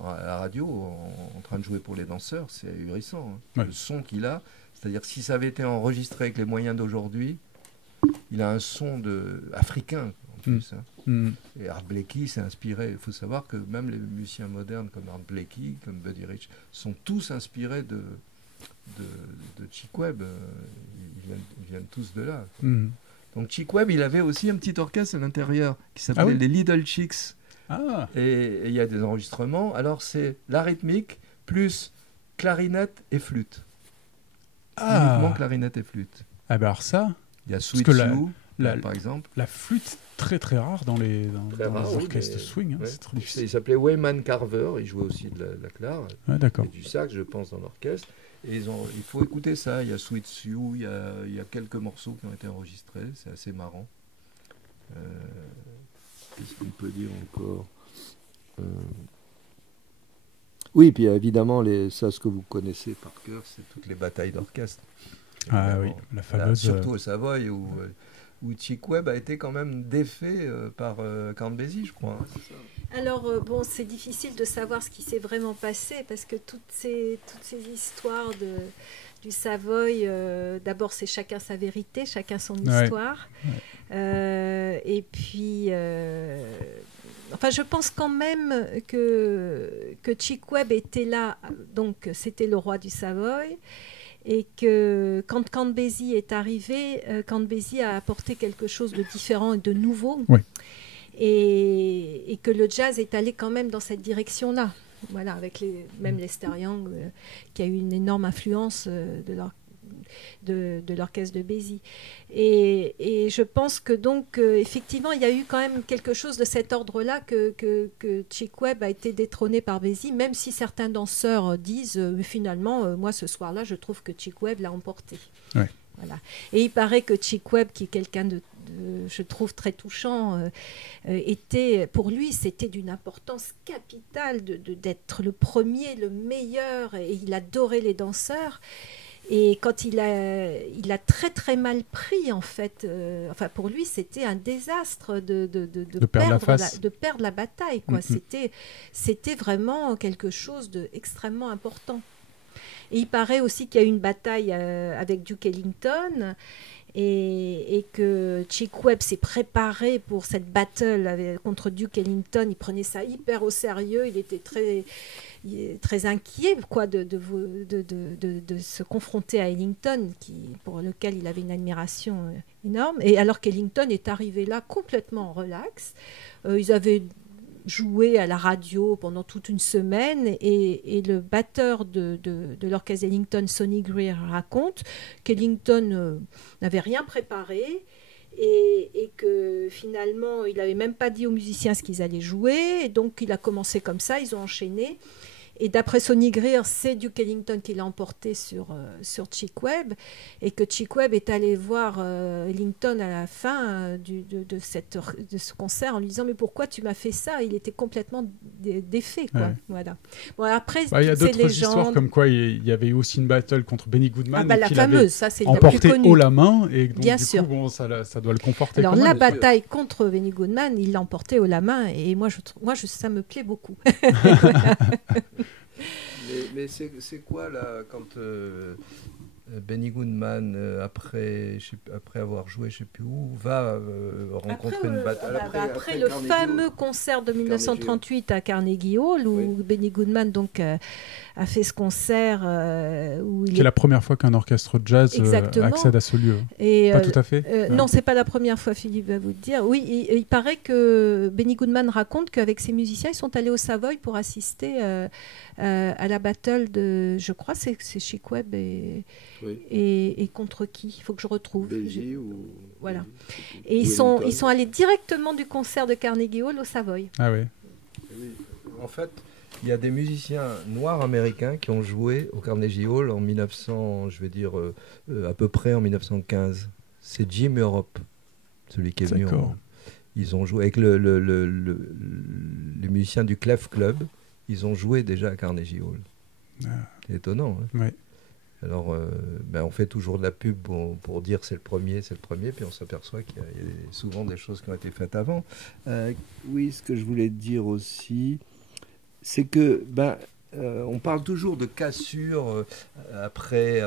à la radio en train de jouer pour les danseurs. C'est ahurissant. Le son qu'il a. C'est-à-dire si ça avait été enregistré avec les moyens d'aujourd'hui, il a un son africain en plus. Et Art Blakey s'est inspiré. Il faut savoir que même les musiciens modernes comme Art Blakey, comme Buddy Rich, sont tous inspirés de Chick Webb. Ils viennent tous de là. Donc Chick Webb, il avait aussi un petit orchestre à l'intérieur qui s'appelait les Little Chicks. Et il y a des enregistrements. Alors c'est la rythmique plus clarinette et flûte. Uniquement clarinette et flûte. Alors ça, il y a Sweet Sue, par exemple. La flûte, très très rare dans les orchestres swing. C'est très difficile. Il s'appelait Wayman Carver, il jouait aussi de la clare. D'accord. Et du sax, je pense, dans l'orchestre. Et il faut écouter ça. Il y a Sweet Sue, il y a quelques morceaux qui ont été enregistrés. C'est assez marrant. Qu'est-ce qu'on peut dire encore Oui, puis évidemment, ce que vous connaissez par cœur, c'est toutes les batailles d'orchestre. Oui, la fameuse... surtout au Savoy, où Chick Webb a été quand même défait par Count Basie, je crois. Alors, bon, c'est difficile de savoir ce qui s'est vraiment passé parce que toutes ces histoires du Savoy, d'abord, c'est chacun sa vérité, chacun son histoire. Ouais. Et puis, enfin, je pense quand même que Chick Webb était là, donc c'était le roi du Savoy. Et que quand Count Basie est arrivé, Count Basie a apporté quelque chose de différent et de nouveau. Oui. Et que le jazz est allé quand même dans cette direction-là. Voilà, avec même Lester Young, qui a eu une énorme influence de l'orchestre de Basie. Et je pense que donc, effectivement, il y a eu quand même quelque chose de cet ordre-là que Chick Webb a été détrôné par Basie, même si certains danseurs disent, finalement, moi, ce soir-là, je trouve que Chick Webb l'a emporté. Ouais. Voilà. Et il paraît que Chick Webb, qui est quelqu'un je trouve très touchant, pour lui, c'était d'une importance capitale d'être le premier, le meilleur, et il adorait les danseurs. Et quand il a très très mal pris, en fait, enfin pour lui, c'était un désastre de perdre la bataille, quoi. C'était vraiment quelque chose d'extrêmement important. Et il paraît aussi qu'il y a eu une bataille avec Duke Ellington, et que Chick Webb s'est préparé pour cette battle contre Duke Ellington. Il prenait ça hyper au sérieux, il était très inquiet, quoi, de se confronter à Ellington, pour lequel il avait une admiration énorme. Et alors qu'Ellington est arrivé là complètement relax, ils avaient joué à la radio pendant toute une semaine, et le batteur de l'orchestre Ellington, Sonny Greer, raconte qu'Ellington n'avait rien préparé, et que finalement il n'avait même pas dit aux musiciens ce qu'ils allaient jouer, et donc il a commencé comme ça, ils ont enchaîné. Et d'après Sonny Greer, c'est Duke Ellington qui l'a emporté sur Chick Webb, et que Chick Webb est allé voir Ellington à la fin de ce concert en lui disant « Mais pourquoi tu m'as fait ça ?» Il était complètement défait, quoi. Ouais. Voilà. Bon, après, il y a d'autres histoires comme quoi il y avait eu aussi une battle contre Benny Goodman, la fameuse, ça c'est emporté la plus connue. Haut la main, et donc Bien du sûr. coup, bon, ça doit le conforter. Alors la bataille contre Benny Goodman, il l'a emporté haut la main, et moi ça me plaît beaucoup. Mais c'est quoi là, quand Benny Goodman, après avoir joué je ne sais plus où, va rencontrer une bataille après le fameux concert de 1938 à Carnegie Hall, où Benny Goodman donc a fait ce concert qui est la première fois qu'un orchestre jazz accède à ce lieu. Et, pas tout à fait. Non, c'est pas la première fois, Philippe va vous le dire. Oui, il paraît que Benny Goodman raconte qu'avec ses musiciens, ils sont allés au Savoy pour assister à la battle de, je crois, c'est Chick Webb et contre qui? Il faut que je retrouve. Voilà. Et ils sont allés directement du concert de Carnegie Hall au Savoy. Ah oui. En fait, il y a des musiciens noirs américains qui ont joué au Carnegie Hall en 1900, je vais dire à peu près en 1915. C'est Jim Europe, celui qui est venu. Ils ont joué avec les musiciens du Clef Club. Ils ont joué déjà à Carnegie Hall. C'est étonnant. Hein. Ouais. Alors, on fait toujours de la pub pour dire c'est le premier, puis on s'aperçoit qu'il y a souvent des choses qui ont été faites avant. Oui, ce que je voulais dire aussi, c'est que on parle toujours de cassure après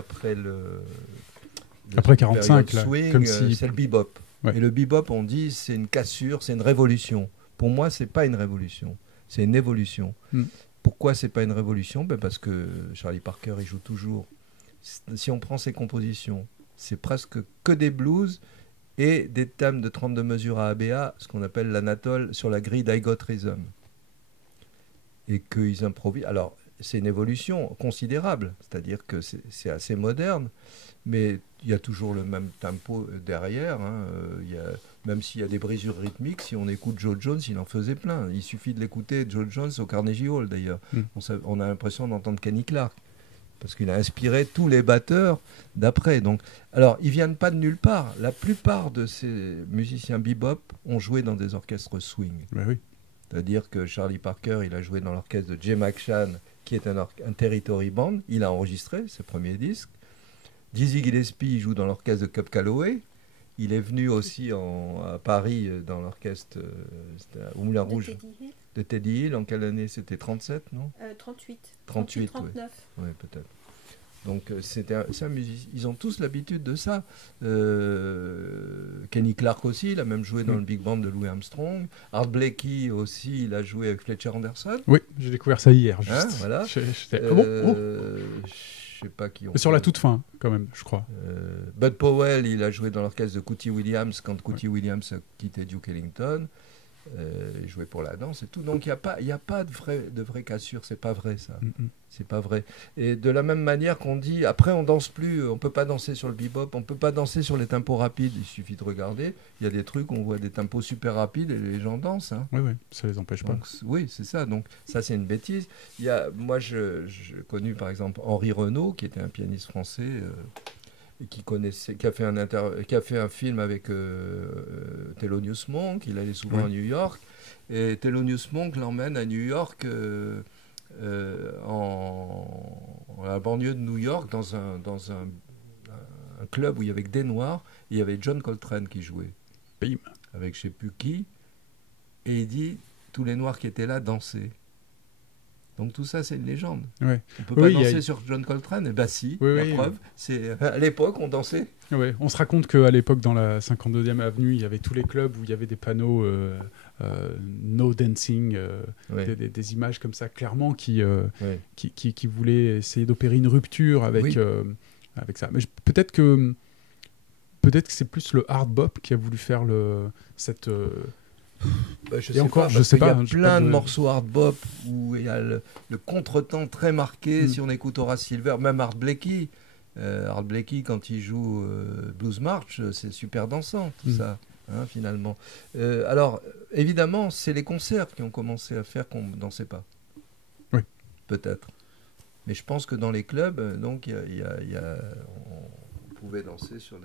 45, là, swing, comme si... c'est le bebop. Ouais. Et le bebop, on dit, c'est une cassure, c'est une révolution. Pour moi, c'est pas une révolution, c'est une évolution. Pourquoi c'est pas une révolution? Parce que Charlie Parker, il joue toujours. Si on prend ses compositions, c'est presque que des blues et des thèmes de 32 mesures à ABA, ce qu'on appelle l'anatole, sur la grille d'I Got Rhythm. Et qu'ils improvisent. Alors, c'est une évolution considérable, c'est-à-dire que c'est assez moderne, mais il y a toujours le même tempo derrière. Même s'il y a des brisures rythmiques, si on écoute Joe Jones, il en faisait plein. Il suffit de l'écouter, Joe Jones, au Carnegie Hall d'ailleurs. On a l'impression d'entendre Kenny Clarke, parce qu'il a inspiré tous les batteurs d'après. Donc, alors, ils ne viennent pas de nulle part. La plupart de ces musiciens bebop ont joué dans des orchestres swing. Oui. C'est-à-dire que Charlie Parker, il a joué dans l'orchestre de Jay McShann, qui est un territory band. Il a enregistré ses premiers disques. Dizzy Gillespie joue dans l'orchestre de Cub Calloway. Il est venu aussi à Paris dans l'orchestre au Moulin Rouge de Teddy Hill. En quelle année? C'était 37, non? 38. 38, 39. Oui, peut-être. Donc c'est un musicien. Ils ont tous l'habitude de ça. Kenny Clarke aussi, il a même joué dans le Big Band de Louis Armstrong. Art Blakey aussi, il a joué avec Fletcher Anderson. Oui, j'ai découvert ça hier. Juste. Hein, voilà. Je sais pas qui. Mais sur la toute fin, quand même, je crois. Bud Powell, il a joué dans l'orchestre de Cootie Williams quand Cootie Williams a quitté Duke Ellington. Il jouait pour la danse et tout. Donc il n'y a pas de vraie cassure. C'est pas vrai ça. C'est pas vrai. Et de la même manière qu'on dit, après on danse plus, on peut pas danser sur le bebop, on peut pas danser sur les tempos rapides. Il suffit de regarder. Il y a des trucs, on voit des tempos super rapides et les gens dansent. Hein. Oui, ça les empêche pas. Oui, c'est ça. Donc ça c'est une bêtise. Moi j'ai connu par exemple Henri Renaud, qui était un pianiste français. Qui a fait un film avec Thelonious Monk. Il allait souvent à New York et Thelonious Monk l'emmène à New York en la banlieue de New York dans un club où il y avait que des noirs et il y avait John Coltrane qui jouait. Bim. Avec je sais plus qui, et il dit tous les noirs qui étaient là dansaient. Donc tout ça, c'est une légende. Ouais. On peut pas danser sur John Coltrane. Eh bien si, la preuve, c'est à l'époque, on dansait. Ouais. On se raconte qu'à l'époque, dans la 52e avenue, il y avait tous les clubs où il y avait des panneaux no dancing, des images comme ça, clairement, qui voulaient essayer d'opérer une rupture avec ça. Mais peut-être que c'est plus le hard bop qui a voulu faire cette... je sais pas, il y a plein de morceaux hard bop où il y a le contretemps très marqué. Si on écoute Horace Silver, même Art Blakey, quand il joue Blues March, c'est super dansant tout ça, hein, finalement. Alors évidemment, c'est les concerts qui ont commencé à faire qu'on ne dansait pas. Oui. Peut-être. Mais je pense que dans les clubs, donc on pouvait danser sur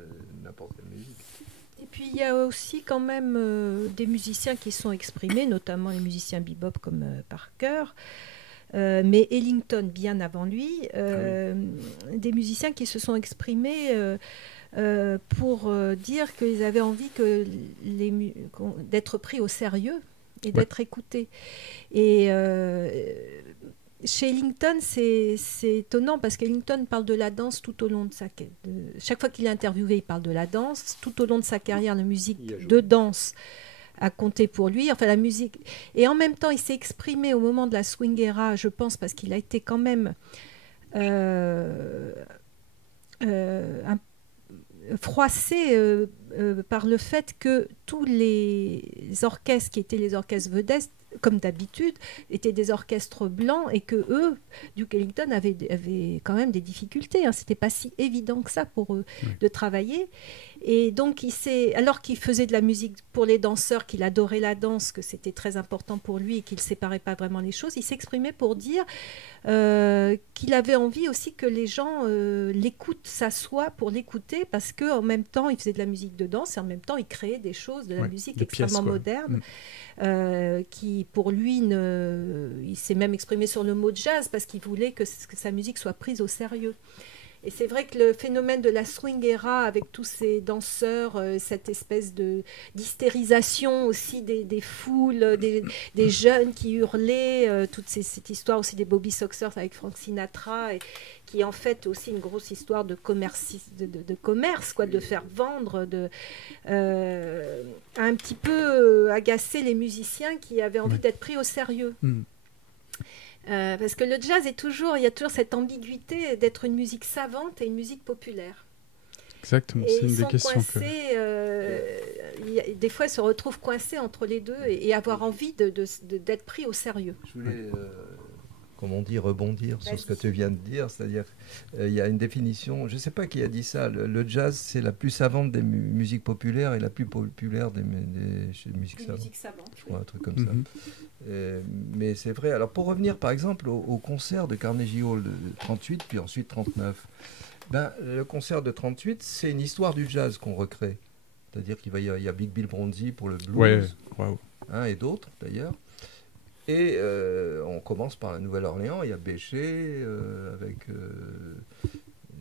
n'importe quelle musique. Et puis il y a aussi quand même des musiciens qui sont exprimés, notamment les musiciens bebop comme Parker, mais Ellington bien avant lui, des musiciens qui se sont exprimés pour dire qu'ils avaient envie d'être pris au sérieux et d'être écoutés. Et chez Ellington, c'est étonnant parce qu'Ellington parle de la danse tout au long de chaque fois qu'il est interviewé, il parle de la danse. Tout au long de sa carrière, la musique de danse a compté pour lui. Enfin, la musique. Et en même temps, il s'est exprimé au moment de la swing era, je pense, parce qu'il a été quand même froissé par le fait que tous les orchestres qui étaient les orchestres vedettes, comme d'habitude, étaient des orchestres blancs et que eux, Duke Ellington avait quand même des difficultés. Hein. C'était pas si évident que ça pour eux de travailler. Et donc, alors qu'il faisait de la musique pour les danseurs, qu'il adorait la danse, que c'était très important pour lui et qu'il ne séparait pas vraiment les choses, il s'exprimait pour dire qu'il avait envie aussi que les gens l'écoutent, s'assoient pour l'écouter, parce qu'en même temps, il faisait de la musique de danse et en même temps, il créait des choses, de la musique extrêmement moderne. Qui pour lui il s'est même exprimé sur le mot jazz parce qu'il voulait que sa musique soit prise au sérieux. Et c'est vrai que le phénomène de la swing era avec tous ces danseurs, cette espèce d'hystérisation aussi des foules, des jeunes qui hurlaient, toute cette histoire aussi des Bobby Soxers avec Frank Sinatra, et qui est en fait aussi une grosse histoire de commerce, quoi, de faire vendre, a un petit peu agacé les musiciens qui avaient envie d'être pris au sérieux. Parce que le jazz il y a toujours cette ambiguïté d'être une musique savante et une musique populaire. Exactement, c'est une des questions des fois, ils se retrouvent coincés entre les deux et avoir envie d'être pris au sérieux. Je voulais, comme on dit, rebondir sur ce que tu viens de dire, c'est-à-dire il y a une définition, je ne sais pas qui a dit ça, le jazz c'est la plus savante des musiques populaires et la plus populaire des musiques savantes. Je crois, un truc comme ça. Mais c'est vrai. Alors pour revenir par exemple au concert de Carnegie Hall de 38 puis ensuite 39, le concert de 38 c'est une histoire du jazz qu'on recrée, c'est-à-dire qu'il y a Big Bill Bronzy pour le blues, et d'autres d'ailleurs, et on commence par la Nouvelle-Orléans, il y a Bécher avec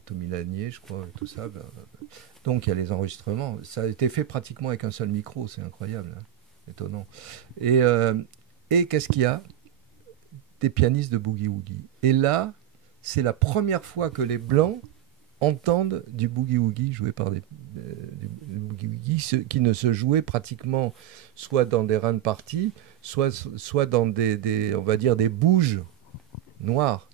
Tommy Lanier je crois et tout ça, Donc il y a les enregistrements. Ça a été fait pratiquement avec un seul micro, c'est incroyable, hein. Étonnant. Et qu'est-ce qu'il y a? Des pianistes de boogie-woogie. Et là, c'est la première fois que les Blancs entendent du boogie-woogie joué par du boogie-woogie, qui ne se jouait pratiquement soit dans des run parties, soit dans on va dire des bouges noirs.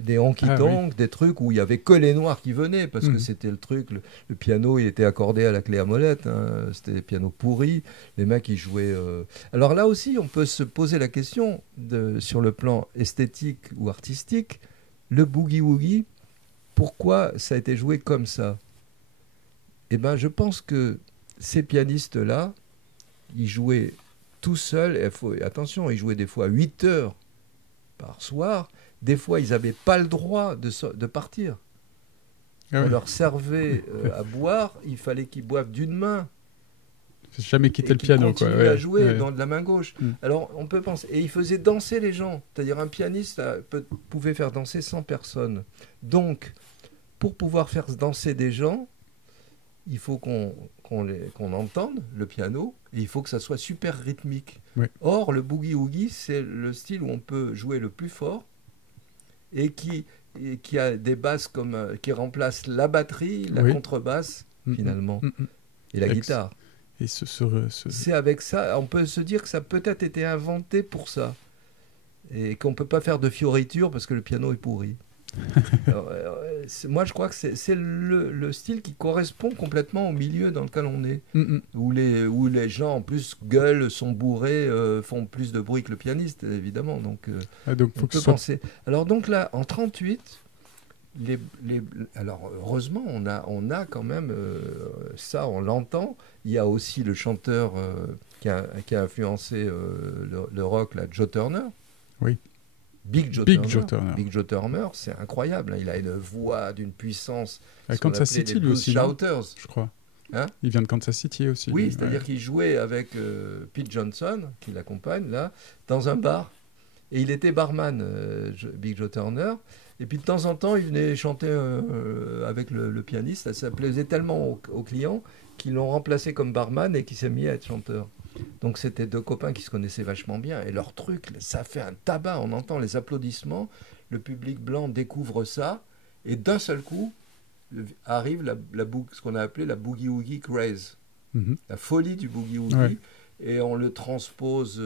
Des honky-tonk, des trucs où il n'y avait que les noirs qui venaient, parce que c'était le truc, le piano il était accordé à la clé à molette, hein, c'était des pianos pourris, les mecs ils jouaient... Alors là aussi on peut se poser la question, sur le plan esthétique ou artistique, le boogie-woogie, pourquoi ça a été joué comme ça? Eh ben je pense que ces pianistes-là, ils jouaient tout seuls, et attention, ils jouaient des fois 8 heures par soir. Des fois, ils n'avaient pas le droit de partir. On leur servait à boire, il fallait qu'ils boivent d'une main. Faut jamais quitter le piano, quoi. À jouer dans de la main gauche. Alors, on peut penser... Et ils faisaient danser les gens. C'est-à-dire, un pianiste pouvait faire danser 100 personnes. Donc, pour pouvoir faire danser des gens, il faut qu'on entende le piano, et il faut que ça soit super rythmique. Or, le boogie-woogie, c'est le style où on peut jouer le plus fort, et qui a des basses qui remplacent la batterie, la contrebasse, finalement, et la guitare. Et c'est avec ça, on peut se dire que ça a peut-être été inventé pour ça, et qu'on ne peut pas faire de fioritures parce que le piano est pourri. Alors, moi je crois que c'est le style qui correspond complètement au milieu dans lequel on est, où les gens en plus gueulent, sont bourrés, font plus de bruit que le pianiste, évidemment, donc, donc on peut penser. Alors donc là en 38, alors heureusement on a quand même ça, on l'entend. Il y a aussi le chanteur qui a influencé le rock, là, Joe Turner. Big Joe Turner. Big Joe Turner, c'est incroyable, hein. Il a une voix d'une puissance. Kansas City, lui aussi, shouters, je crois. Hein, il vient de Kansas City aussi. Oui, c'est-à-dire qu'il jouait avec Pete Johnson, qui l'accompagne là, dans un bar. Et il était barman, Big Joe Turner. Et puis de temps en temps, il venait chanter avec le pianiste. Ça plaisait tellement aux clients qu'ils l'ont remplacé comme barman et qu'il s'est mis à être chanteur. Donc c'était deux copains qui se connaissaient vachement bien. Et leur truc, ça fait un tabac. On entend les applaudissements. Le public blanc découvre ça. Et d'un seul coup, arrive ce qu'on a appelé la boogie-woogie craze. La folie du boogie-woogie. Et on le transpose...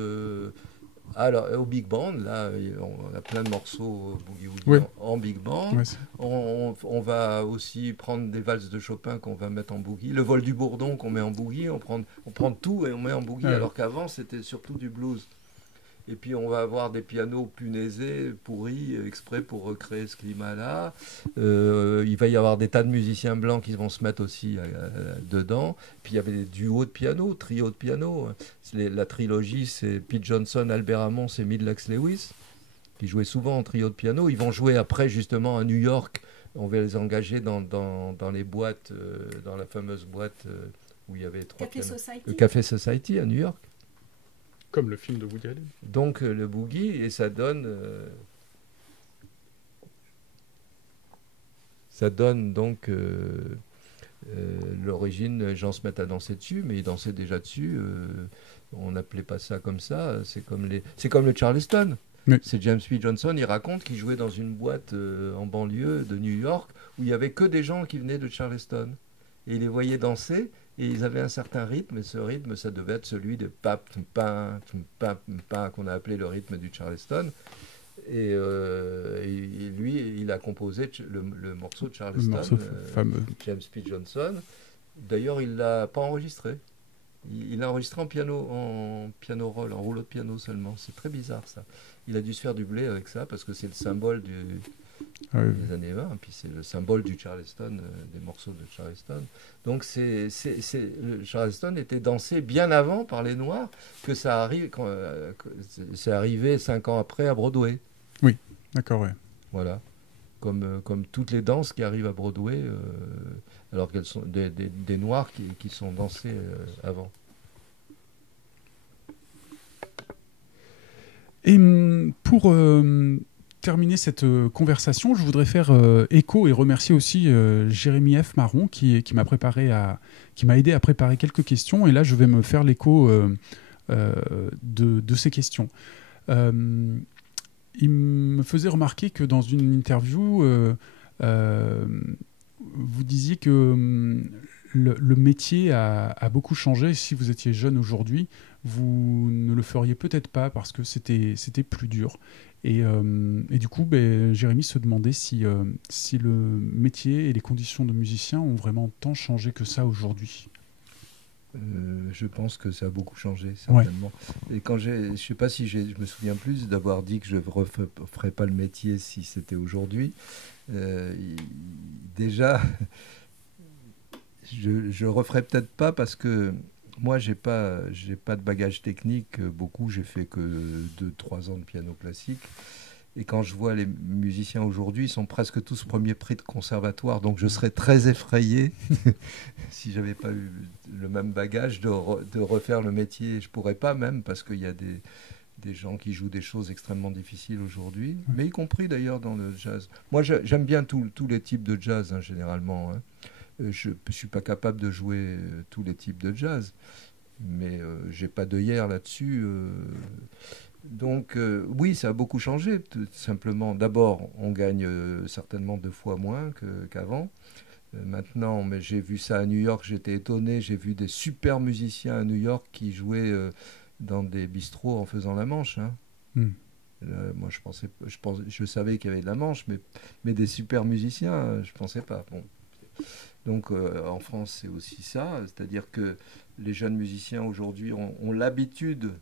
alors, au big band, là, on a plein de morceaux boogie-woogie en big band. On va aussi prendre des valses de Chopin qu'on va mettre en boogie. Le vol du bourdon qu'on met en boogie. On prend tout et on met en boogie, alors qu'avant, c'était surtout du blues. Et puis, on va avoir des pianos punaisés, pourris, exprès pour recréer ce climat-là. Il va y avoir des tas de musiciens blancs qui vont se mettre aussi dedans. Puis, il y avait des duos de piano, trios de piano. La trilogie, c'est Pete Johnson, Albert Hammond, c'est Midlex Lewis, qui jouaient souvent en trio de piano. Ils vont jouer après, justement, à New York. On va les engager dans les boîtes, dans la fameuse boîte où il y avait 3 pianos. Le Café Society à New York. Comme le film de Woody Allen. Donc le boogie, et ça donne donc l'origine. Les gens se mettent à danser dessus, mais ils dansaient déjà dessus. On n'appelait pas ça comme ça. C'est comme le Charleston. Oui. C'est James P. Johnson, il raconte qu'il jouait dans une boîte en banlieue de New York où il n'y avait que des gens qui venaient de Charleston. Et il les voyait danser. Et ils avaient un certain rythme, et ce rythme, ça devait être celui de pap, pam, qu'on a appelé le rythme du Charleston. Et lui, il a composé le morceau de Charleston, le morceau fameux. James P. Johnson. D'ailleurs, il ne l'a pas enregistré. Il l'a enregistré en piano roll, en rouleau de piano seulement. C'est très bizarre, ça. Il a dû se faire du blé avec ça, parce que c'est le symbole des années 20, puis c'est le symbole du Charleston, des morceaux de Charleston. Donc le Charleston était dansé bien avant par les Noirs, que ça arrive, c'est arrivé 5 ans après à Broadway. Oui, d'accord, ouais. Voilà, comme toutes les danses qui arrivent à Broadway, alors qu'elles sont des Noirs qui sont dansés avant. Et pour terminer cette conversation, je voudrais faire écho et remercier aussi Jérémy F. Marron qui m'a aidé à préparer quelques questions. Et là, je vais me faire l'écho de ces questions. Il me faisait remarquer que dans une interview, vous disiez que le métier a beaucoup changé. Si vous étiez jeune aujourd'hui, vous ne le feriez peut-être pas parce que c'était plus dur. Et du coup, Jérémy se demandait si le métier et les conditions de musicien ont vraiment tant changé que ça aujourd'hui. Je pense que ça a beaucoup changé, certainement. Ouais. Et je ne sais pas si je me souviens plus d'avoir dit que je ne referais pas le métier si c'était aujourd'hui. Déjà, je ne referais peut-être pas parce que moi, j'ai pas de bagage technique. Beaucoup, j'ai fait que 2-3 ans de piano classique. Et quand je vois les musiciens aujourd'hui, ils sont presque tous premier prix de conservatoire. Donc je serais très effrayé si je n'avais pas eu le même bagage de refaire le métier. Je ne pourrais pas même parce qu'il y a des gens qui jouent des choses extrêmement difficiles aujourd'hui, mais y compris d'ailleurs dans le jazz. Moi, j'aime bien tous les types de jazz, hein, généralement. Hein. Je ne suis pas capable de jouer tous les types de jazz, mais je n'ai pas d'œillère là-dessus. Donc oui, ça a beaucoup changé, tout simplement. D'abord, on gagne certainement 2 fois moins qu'avant. Maintenant, mais j'ai vu ça à New York, j'étais étonné. J'ai vu des super musiciens à New York qui jouaient dans des bistrots en faisant la manche. Hein. Moi, je savais qu'il y avait de la manche, mais des super musiciens, je ne pensais pas. Bon. Donc en France, c'est aussi ça. C'est-à-dire que les jeunes musiciens aujourd'hui ont l'habitude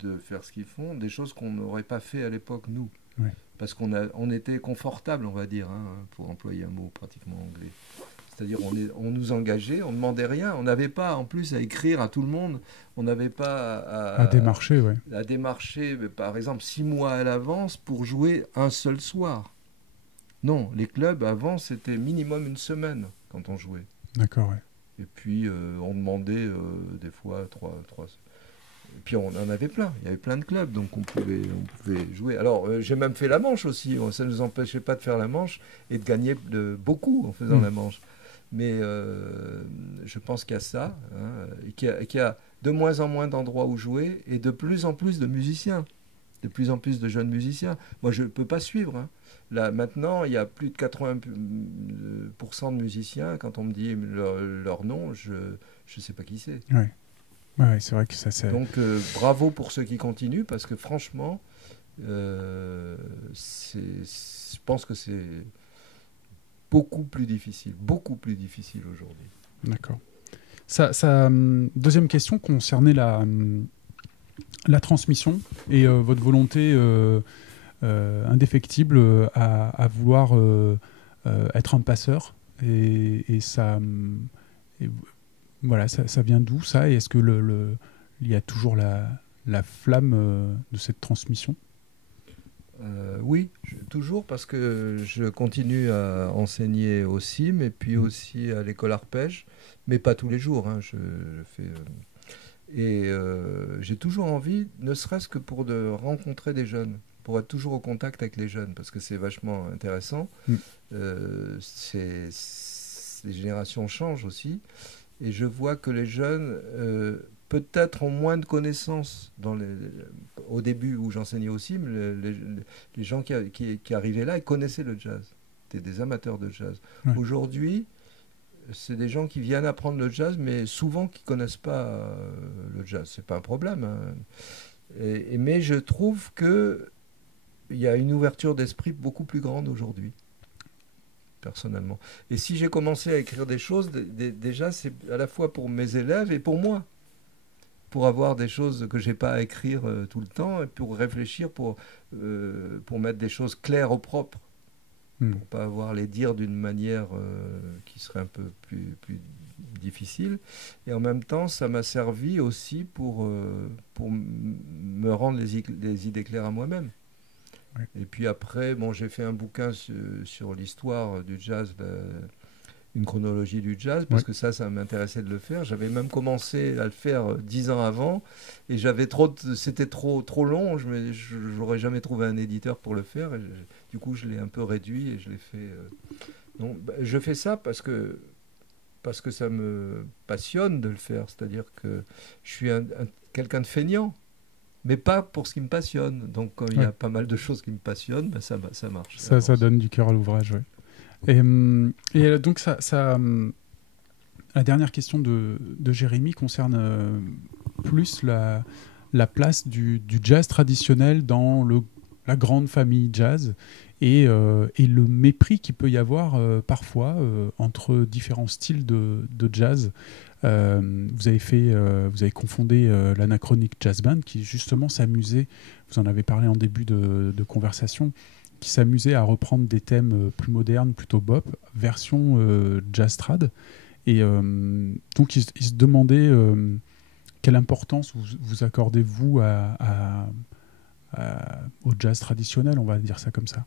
de faire ce qu'ils font, des choses qu'on n'aurait pas fait à l'époque, nous. Ouais. Parce qu'on était confortable, on va dire, hein, pour employer un mot pratiquement anglais. C'est-à-dire on nous engageait, on ne demandait rien, on n'avait pas en plus à écrire à tout le monde, on n'avait pas à démarcher, ouais. À démarcher, par exemple, 6 mois à l'avance pour jouer un seul soir. Non, les clubs, avant, c'était minimum 1 semaine quand on jouait. D'accord, ouais. Et puis, on demandait des fois 3 Et puis on en avait plein, il y avait plein de clubs, donc on pouvait jouer. Alors j'ai même fait la manche aussi, ça ne nous empêchait pas de faire la manche et de gagner beaucoup en faisant la manche. Mais je pense qu'il y a ça, hein, qu'il y a de moins en moins d'endroits où jouer et de plus en plus de musiciens, de plus en plus de jeunes musiciens. Moi je ne peux pas suivre. Hein. Là, maintenant, il y a plus de 80% de musiciens, quand on me dit leur nom, je ne sais pas qui c'est. Ouais. Ouais, c'est vrai que ça c'est... Donc bravo pour ceux qui continuent parce que franchement je pense que c'est beaucoup plus difficile aujourd'hui. D'accord. Deuxième question concernait la transmission et votre volonté indéfectible à vouloir être un passeur et ça... Voilà, ça vient d'où ça? Et est-ce que il y a toujours la flamme de cette transmission? Oui, toujours parce que je continue à enseigner au CIM et puis aussi à l'école arpège, mais pas tous les jours. Hein, je fais, j'ai toujours envie, ne serait-ce que pour de rencontrer des jeunes, pour être toujours au contact avec les jeunes, parce que c'est vachement intéressant. Les générations changent aussi. Et je vois que les jeunes, peut-être ont moins de connaissances au début où j'enseignais aussi, mais les gens qui arrivaient là, ils connaissaient le jazz. C'était des amateurs de jazz. Ouais. Aujourd'hui, c'est des gens qui viennent apprendre le jazz, mais souvent qui ne connaissent pas le jazz. Ce n'est pas un problème. Hein. Mais je trouve qu'il y a une ouverture d'esprit beaucoup plus grande aujourd'hui. Personnellement. Et si j'ai commencé à écrire des choses, déjà c'est à la fois pour mes élèves et pour moi, pour avoir des choses que j'ai pas à écrire tout le temps et pour réfléchir, pour mettre des choses claires au propre, pour pas avoir les dire d'une manière qui serait un peu plus difficile. Et en même temps, ça m'a servi aussi pour me rendre les idées claires à moi-même. Et puis après, bon, j'ai fait un bouquin sur l'histoire du jazz une chronologie du jazz, parce que ça m'intéressait de le faire. J'avais même commencé à le faire 10 ans avant, et c'était trop long. Je n'aurais jamais trouvé un éditeur pour le faire. Du coup, je l'ai un peu réduit et je l'ai fait. Donc, je fais ça parce que ça me passionne de le faire. C'est-à-dire que je suis quelqu'un de feignant, mais pas pour ce qui me passionne. Donc, quand il y a pas mal de choses qui me passionnent, ça marche. Ça donne du cœur à l'ouvrage, oui. Et donc, la dernière question de Jérémy concerne plus la place du jazz traditionnel dans la grande famille jazz et le mépris qu'il peut y avoir parfois entre différents styles de jazz. Vous avez confondé l'Anachronic Jazz Band qui justement s'amusait, vous en avez parlé en début de conversation, qui s'amusait à reprendre des thèmes plus modernes, plutôt bop, version jazz trad. Et donc, il se demandait quelle importance vous accordez-vous au jazz traditionnel, on va dire ça comme ça.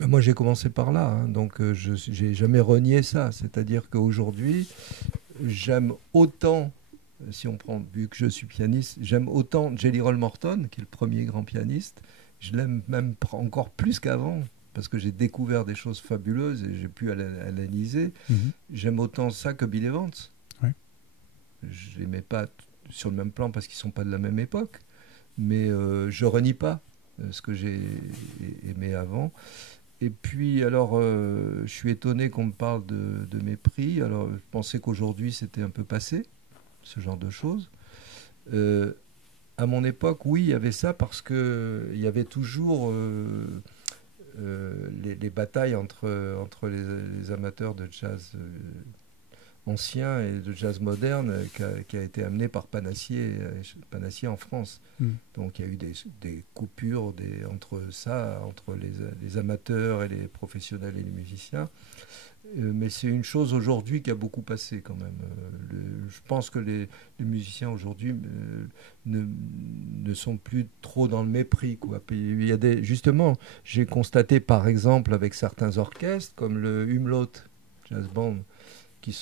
Ben moi, j'ai commencé par là, hein, donc je n'ai jamais renié ça. C'est-à-dire qu'aujourd'hui, j'aime autant, vu que je suis pianiste, j'aime autant Jelly Roll Morton, qui est le premier grand pianiste. Je l'aime même encore plus qu'avant, parce que j'ai découvert des choses fabuleuses et j'ai pu analyser. J'aime autant ça que Bill Evans. Ouais. Je l'aimais pas sur le même plan parce qu'ils ne sont pas de la même époque, mais je renie pas ce que j'ai aimé avant. Et puis, alors, je suis étonné qu'on me parle de mépris. Alors, je pensais qu'aujourd'hui, c'était un peu passé, ce genre de choses. À mon époque, oui, il y avait ça parce qu'il y avait toujours les batailles entre les amateurs de jazz ancien et de jazz moderne qui a été amené par Panassier en France. Donc il y a eu des coupures entre les amateurs et les professionnels et les musiciens. Mais c'est une chose aujourd'hui qui a beaucoup passé quand même. Je pense que les musiciens aujourd'hui ne sont plus trop dans le mépris, quoi. Puis, justement, j'ai constaté par exemple avec certains orchestres comme le Umlaut Jazz Band, ils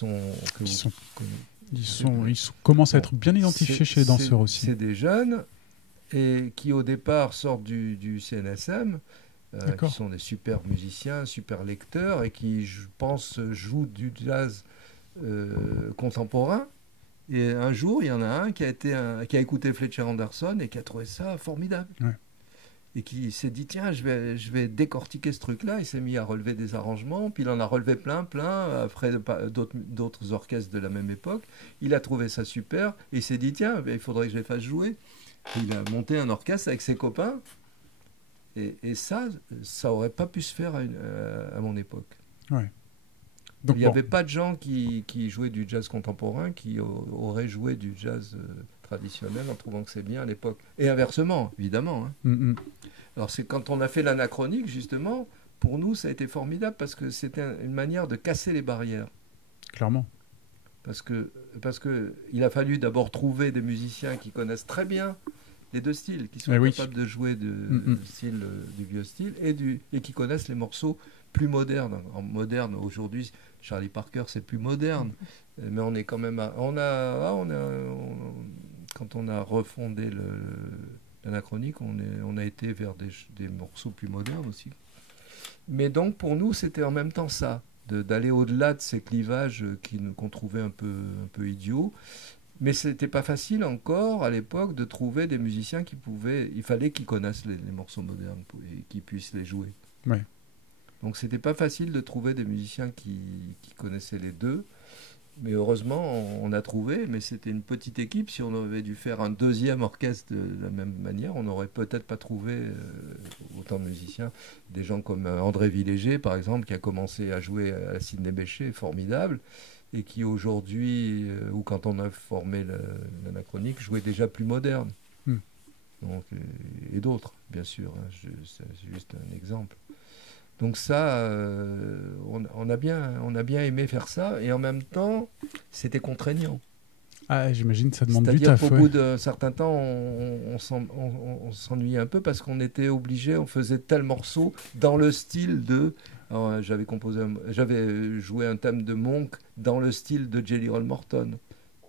commencent à être bien identifiés chez les danseurs aussi. C'est des jeunes et qui au départ sortent du CNSM, qui sont des super musiciens, super lecteurs et qui, je pense, jouent du jazz contemporain. Et un jour, il y en a un qui a écouté Fletcher Henderson et qui a trouvé ça formidable. Ouais. Et qui s'est dit, tiens, je vais décortiquer ce truc-là. Il s'est mis à relever des arrangements, puis il en a relevé plein, après d'autres orchestres de la même époque. Il a trouvé ça super, et il s'est dit, tiens, il faudrait que je les fasse jouer. Et il a monté un orchestre avec ses copains, et ça aurait pas pu se faire à mon époque. Ouais. Donc, il n'y avait pas de gens qui jouaient du jazz contemporain qui auraient joué du jazz traditionnel en trouvant que c'est bien à l'époque. Et inversement, évidemment. Hein. Alors, c'est quand on a fait l'Anachronique, justement, pour nous, ça a été formidable parce que c'était une manière de casser les barrières. Clairement. Parce que il a fallu d'abord trouver des musiciens qui connaissent très bien les deux styles, qui sont capables de jouer du vieux style et qui connaissent les morceaux plus modernes. En moderne, aujourd'hui, Charlie Parker, c'est plus moderne. Mais on est quand même... quand on a refondé l'Anachronique, on a été vers des morceaux plus modernes aussi. Mais donc, pour nous, c'était en même temps ça, d'aller au-delà de ces clivages qu'on trouvait un peu idiots. Mais c'était pas facile encore, à l'époque, de trouver des musiciens qui pouvaient... Il fallait qu'ils connaissent les morceaux modernes et qu'ils puissent les jouer. Ouais. Donc, c'était pas facile de trouver des musiciens qui connaissaient les deux. Mais heureusement, on a trouvé, mais c'était une petite équipe. Si on avait dû faire un deuxième orchestre de la même manière, on n'aurait peut-être pas trouvé autant de musiciens. Des gens comme André Villéger, par exemple, qui a commencé à jouer à Sidney Bechet, formidable, et qui aujourd'hui, ou quand on a formé l'Anachronique, jouait déjà plus moderne. Donc, et d'autres, bien sûr. Hein, c'est juste un exemple. Donc ça, on a bien aimé faire ça, et en même temps, c'était contraignant. Ah, j'imagine que ça demande du C'est-à-dire taf. qu'au Ouais. bout d'un certain temps, on s'ennuyait un peu parce qu'on était obligé, on faisait tel morceau dans le style de... J'avais joué un thème de Monk dans le style de Jelly Roll Morton.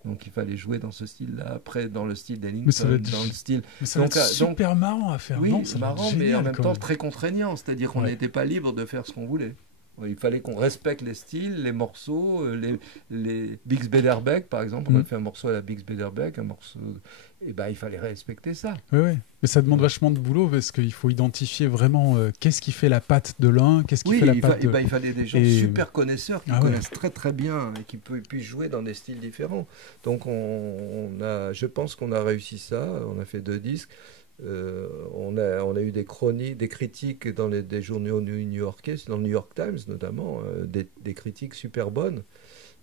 Donc il fallait jouer dans ce style-là, après dans le style d'Ellington, dans le style... Mais ça va être super marrant à faire. Oui, non, c'est marrant, mais en même temps très contraignant. C'est-à-dire qu'on Ouais. n'était pas libre de faire ce qu'on voulait. Il fallait qu'on respecte les styles, les morceaux, les Bix Beiderbecke, par exemple. On a fait un morceau à la Bix Beiderbecke, un morceau... Et ben, il fallait respecter ça. Oui, oui. Mais ça demande vachement de boulot parce qu'il faut identifier vraiment qu'est-ce qui fait la patte de l'un, qu'est-ce qui fait la patte de... il fallait des gens super connaisseurs qui connaissent très très bien et qui puissent jouer dans des styles différents. Donc je pense qu'on a réussi ça. On a fait 2 disques. On a eu des critiques dans des journaux new-yorkais, dans le New York Times notamment, des critiques super bonnes.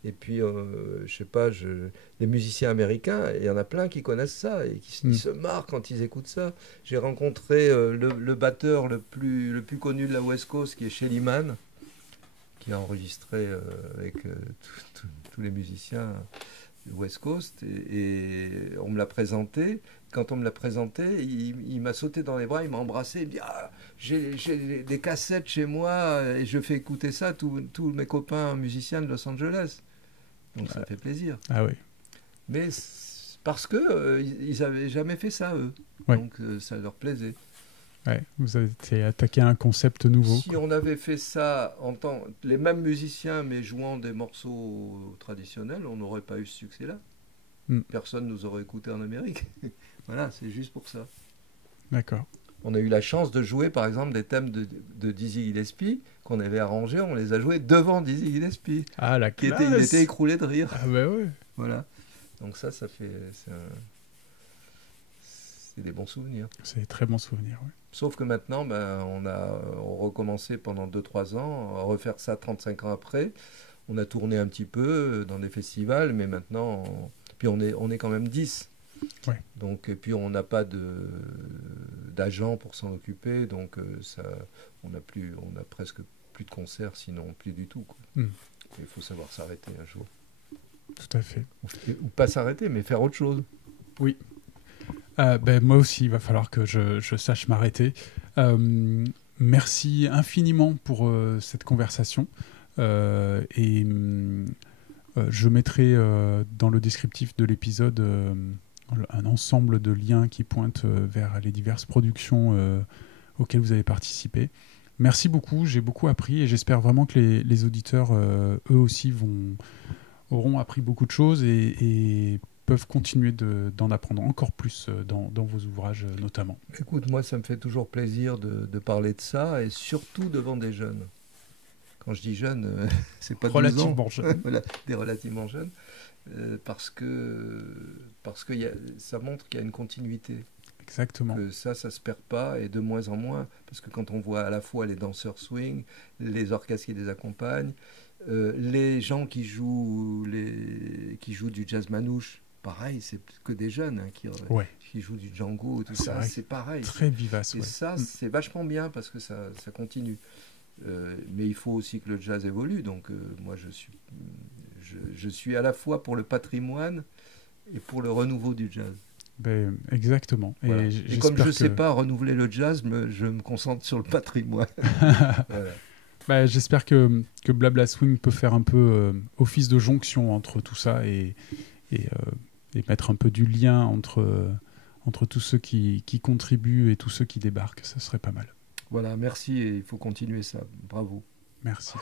Et puis, je sais pas, les musiciens américains, il y en a plein qui connaissent ça et qui se marrent quand ils écoutent ça. J'ai rencontré le batteur le plus connu de la West Coast, qui est Shelly Manne, qui a enregistré avec tous les musiciens de West Coast. Et on me l'a présenté. Quand on me l'a présenté, il m'a sauté dans les bras, il m'a embrassé, il me dit j'ai des cassettes chez moi et je fais écouter ça à tous mes copains musiciens de Los Angeles. Donc ça fait plaisir. Ah oui. Mais parce que ils n'avaient jamais fait ça, eux. Ouais. Donc ça leur plaisait. Ouais, vous avez été attaqué à un concept nouveau. Si on avait fait ça les mêmes musiciens, mais jouant des morceaux traditionnels, on n'aurait pas eu ce succès-là. Personne nous aurait écouté en Amérique. Voilà, c'est juste pour ça. D'accord. On a eu la chance de jouer, par exemple, des thèmes de Dizzy Gillespie qu'on avait arrangés. On les a joués devant Dizzy Gillespie. Ah, la classe. Il était écroulé de rire. Ah bah ouais. Voilà. Donc ça fait... C'est des bons souvenirs. C'est des très bons souvenirs, oui. Sauf que maintenant, on a recommencé pendant 2-3 ans, à refaire ça 35 ans après. On a tourné un petit peu dans des festivals, mais maintenant... Puis on est quand même 10. Ouais. Donc, et puis on n'a pas d'agent pour s'en occuper, donc on a presque plus de concerts, sinon plus du tout, quoi. Il faut savoir s'arrêter un jour. Tout à fait. Ou pas s'arrêter, mais faire autre chose. Oui. Moi aussi, il va falloir que je sache m'arrêter. Merci infiniment pour cette conversation. Je mettrai dans le descriptif de l'épisode un ensemble de liens qui pointent vers les diverses productions auxquelles vous avez participé. Merci beaucoup, j'ai beaucoup appris et j'espère vraiment que les auditeurs, eux aussi, auront appris beaucoup de choses et peuvent continuer d'en apprendre encore plus dans vos ouvrages notamment. Écoute, moi ça me fait toujours plaisir de parler de ça et surtout devant des jeunes. Quand je dis jeunes, c'est pas 12 ans. Relativement jeunes. Voilà, des relativement jeunes. Parce que ça montre qu'il y a une continuité. Exactement. Que ça se perd pas et de moins en moins. Parce que quand on voit à la fois les danseurs swing, les orchestres qui les accompagnent, les gens qui jouent du jazz manouche, pareil, c'est que des jeunes qui jouent du Django, tout ça, c'est pareil. Très vivace. Et ça, c'est vachement bien parce que ça continue. Mais il faut aussi que le jazz évolue. Donc moi, je suis à la fois pour le patrimoine et pour le renouveau du jazz. Exactement. Voilà. Et comme je ne sais pas renouveler le jazz, je me concentre sur le patrimoine. Voilà. J'espère que Blabla Swing peut faire un peu office de jonction entre tout ça et mettre un peu du lien entre tous ceux qui contribuent et tous ceux qui débarquent. Ça serait pas mal. Voilà, merci et il faut continuer ça. Bravo. Merci.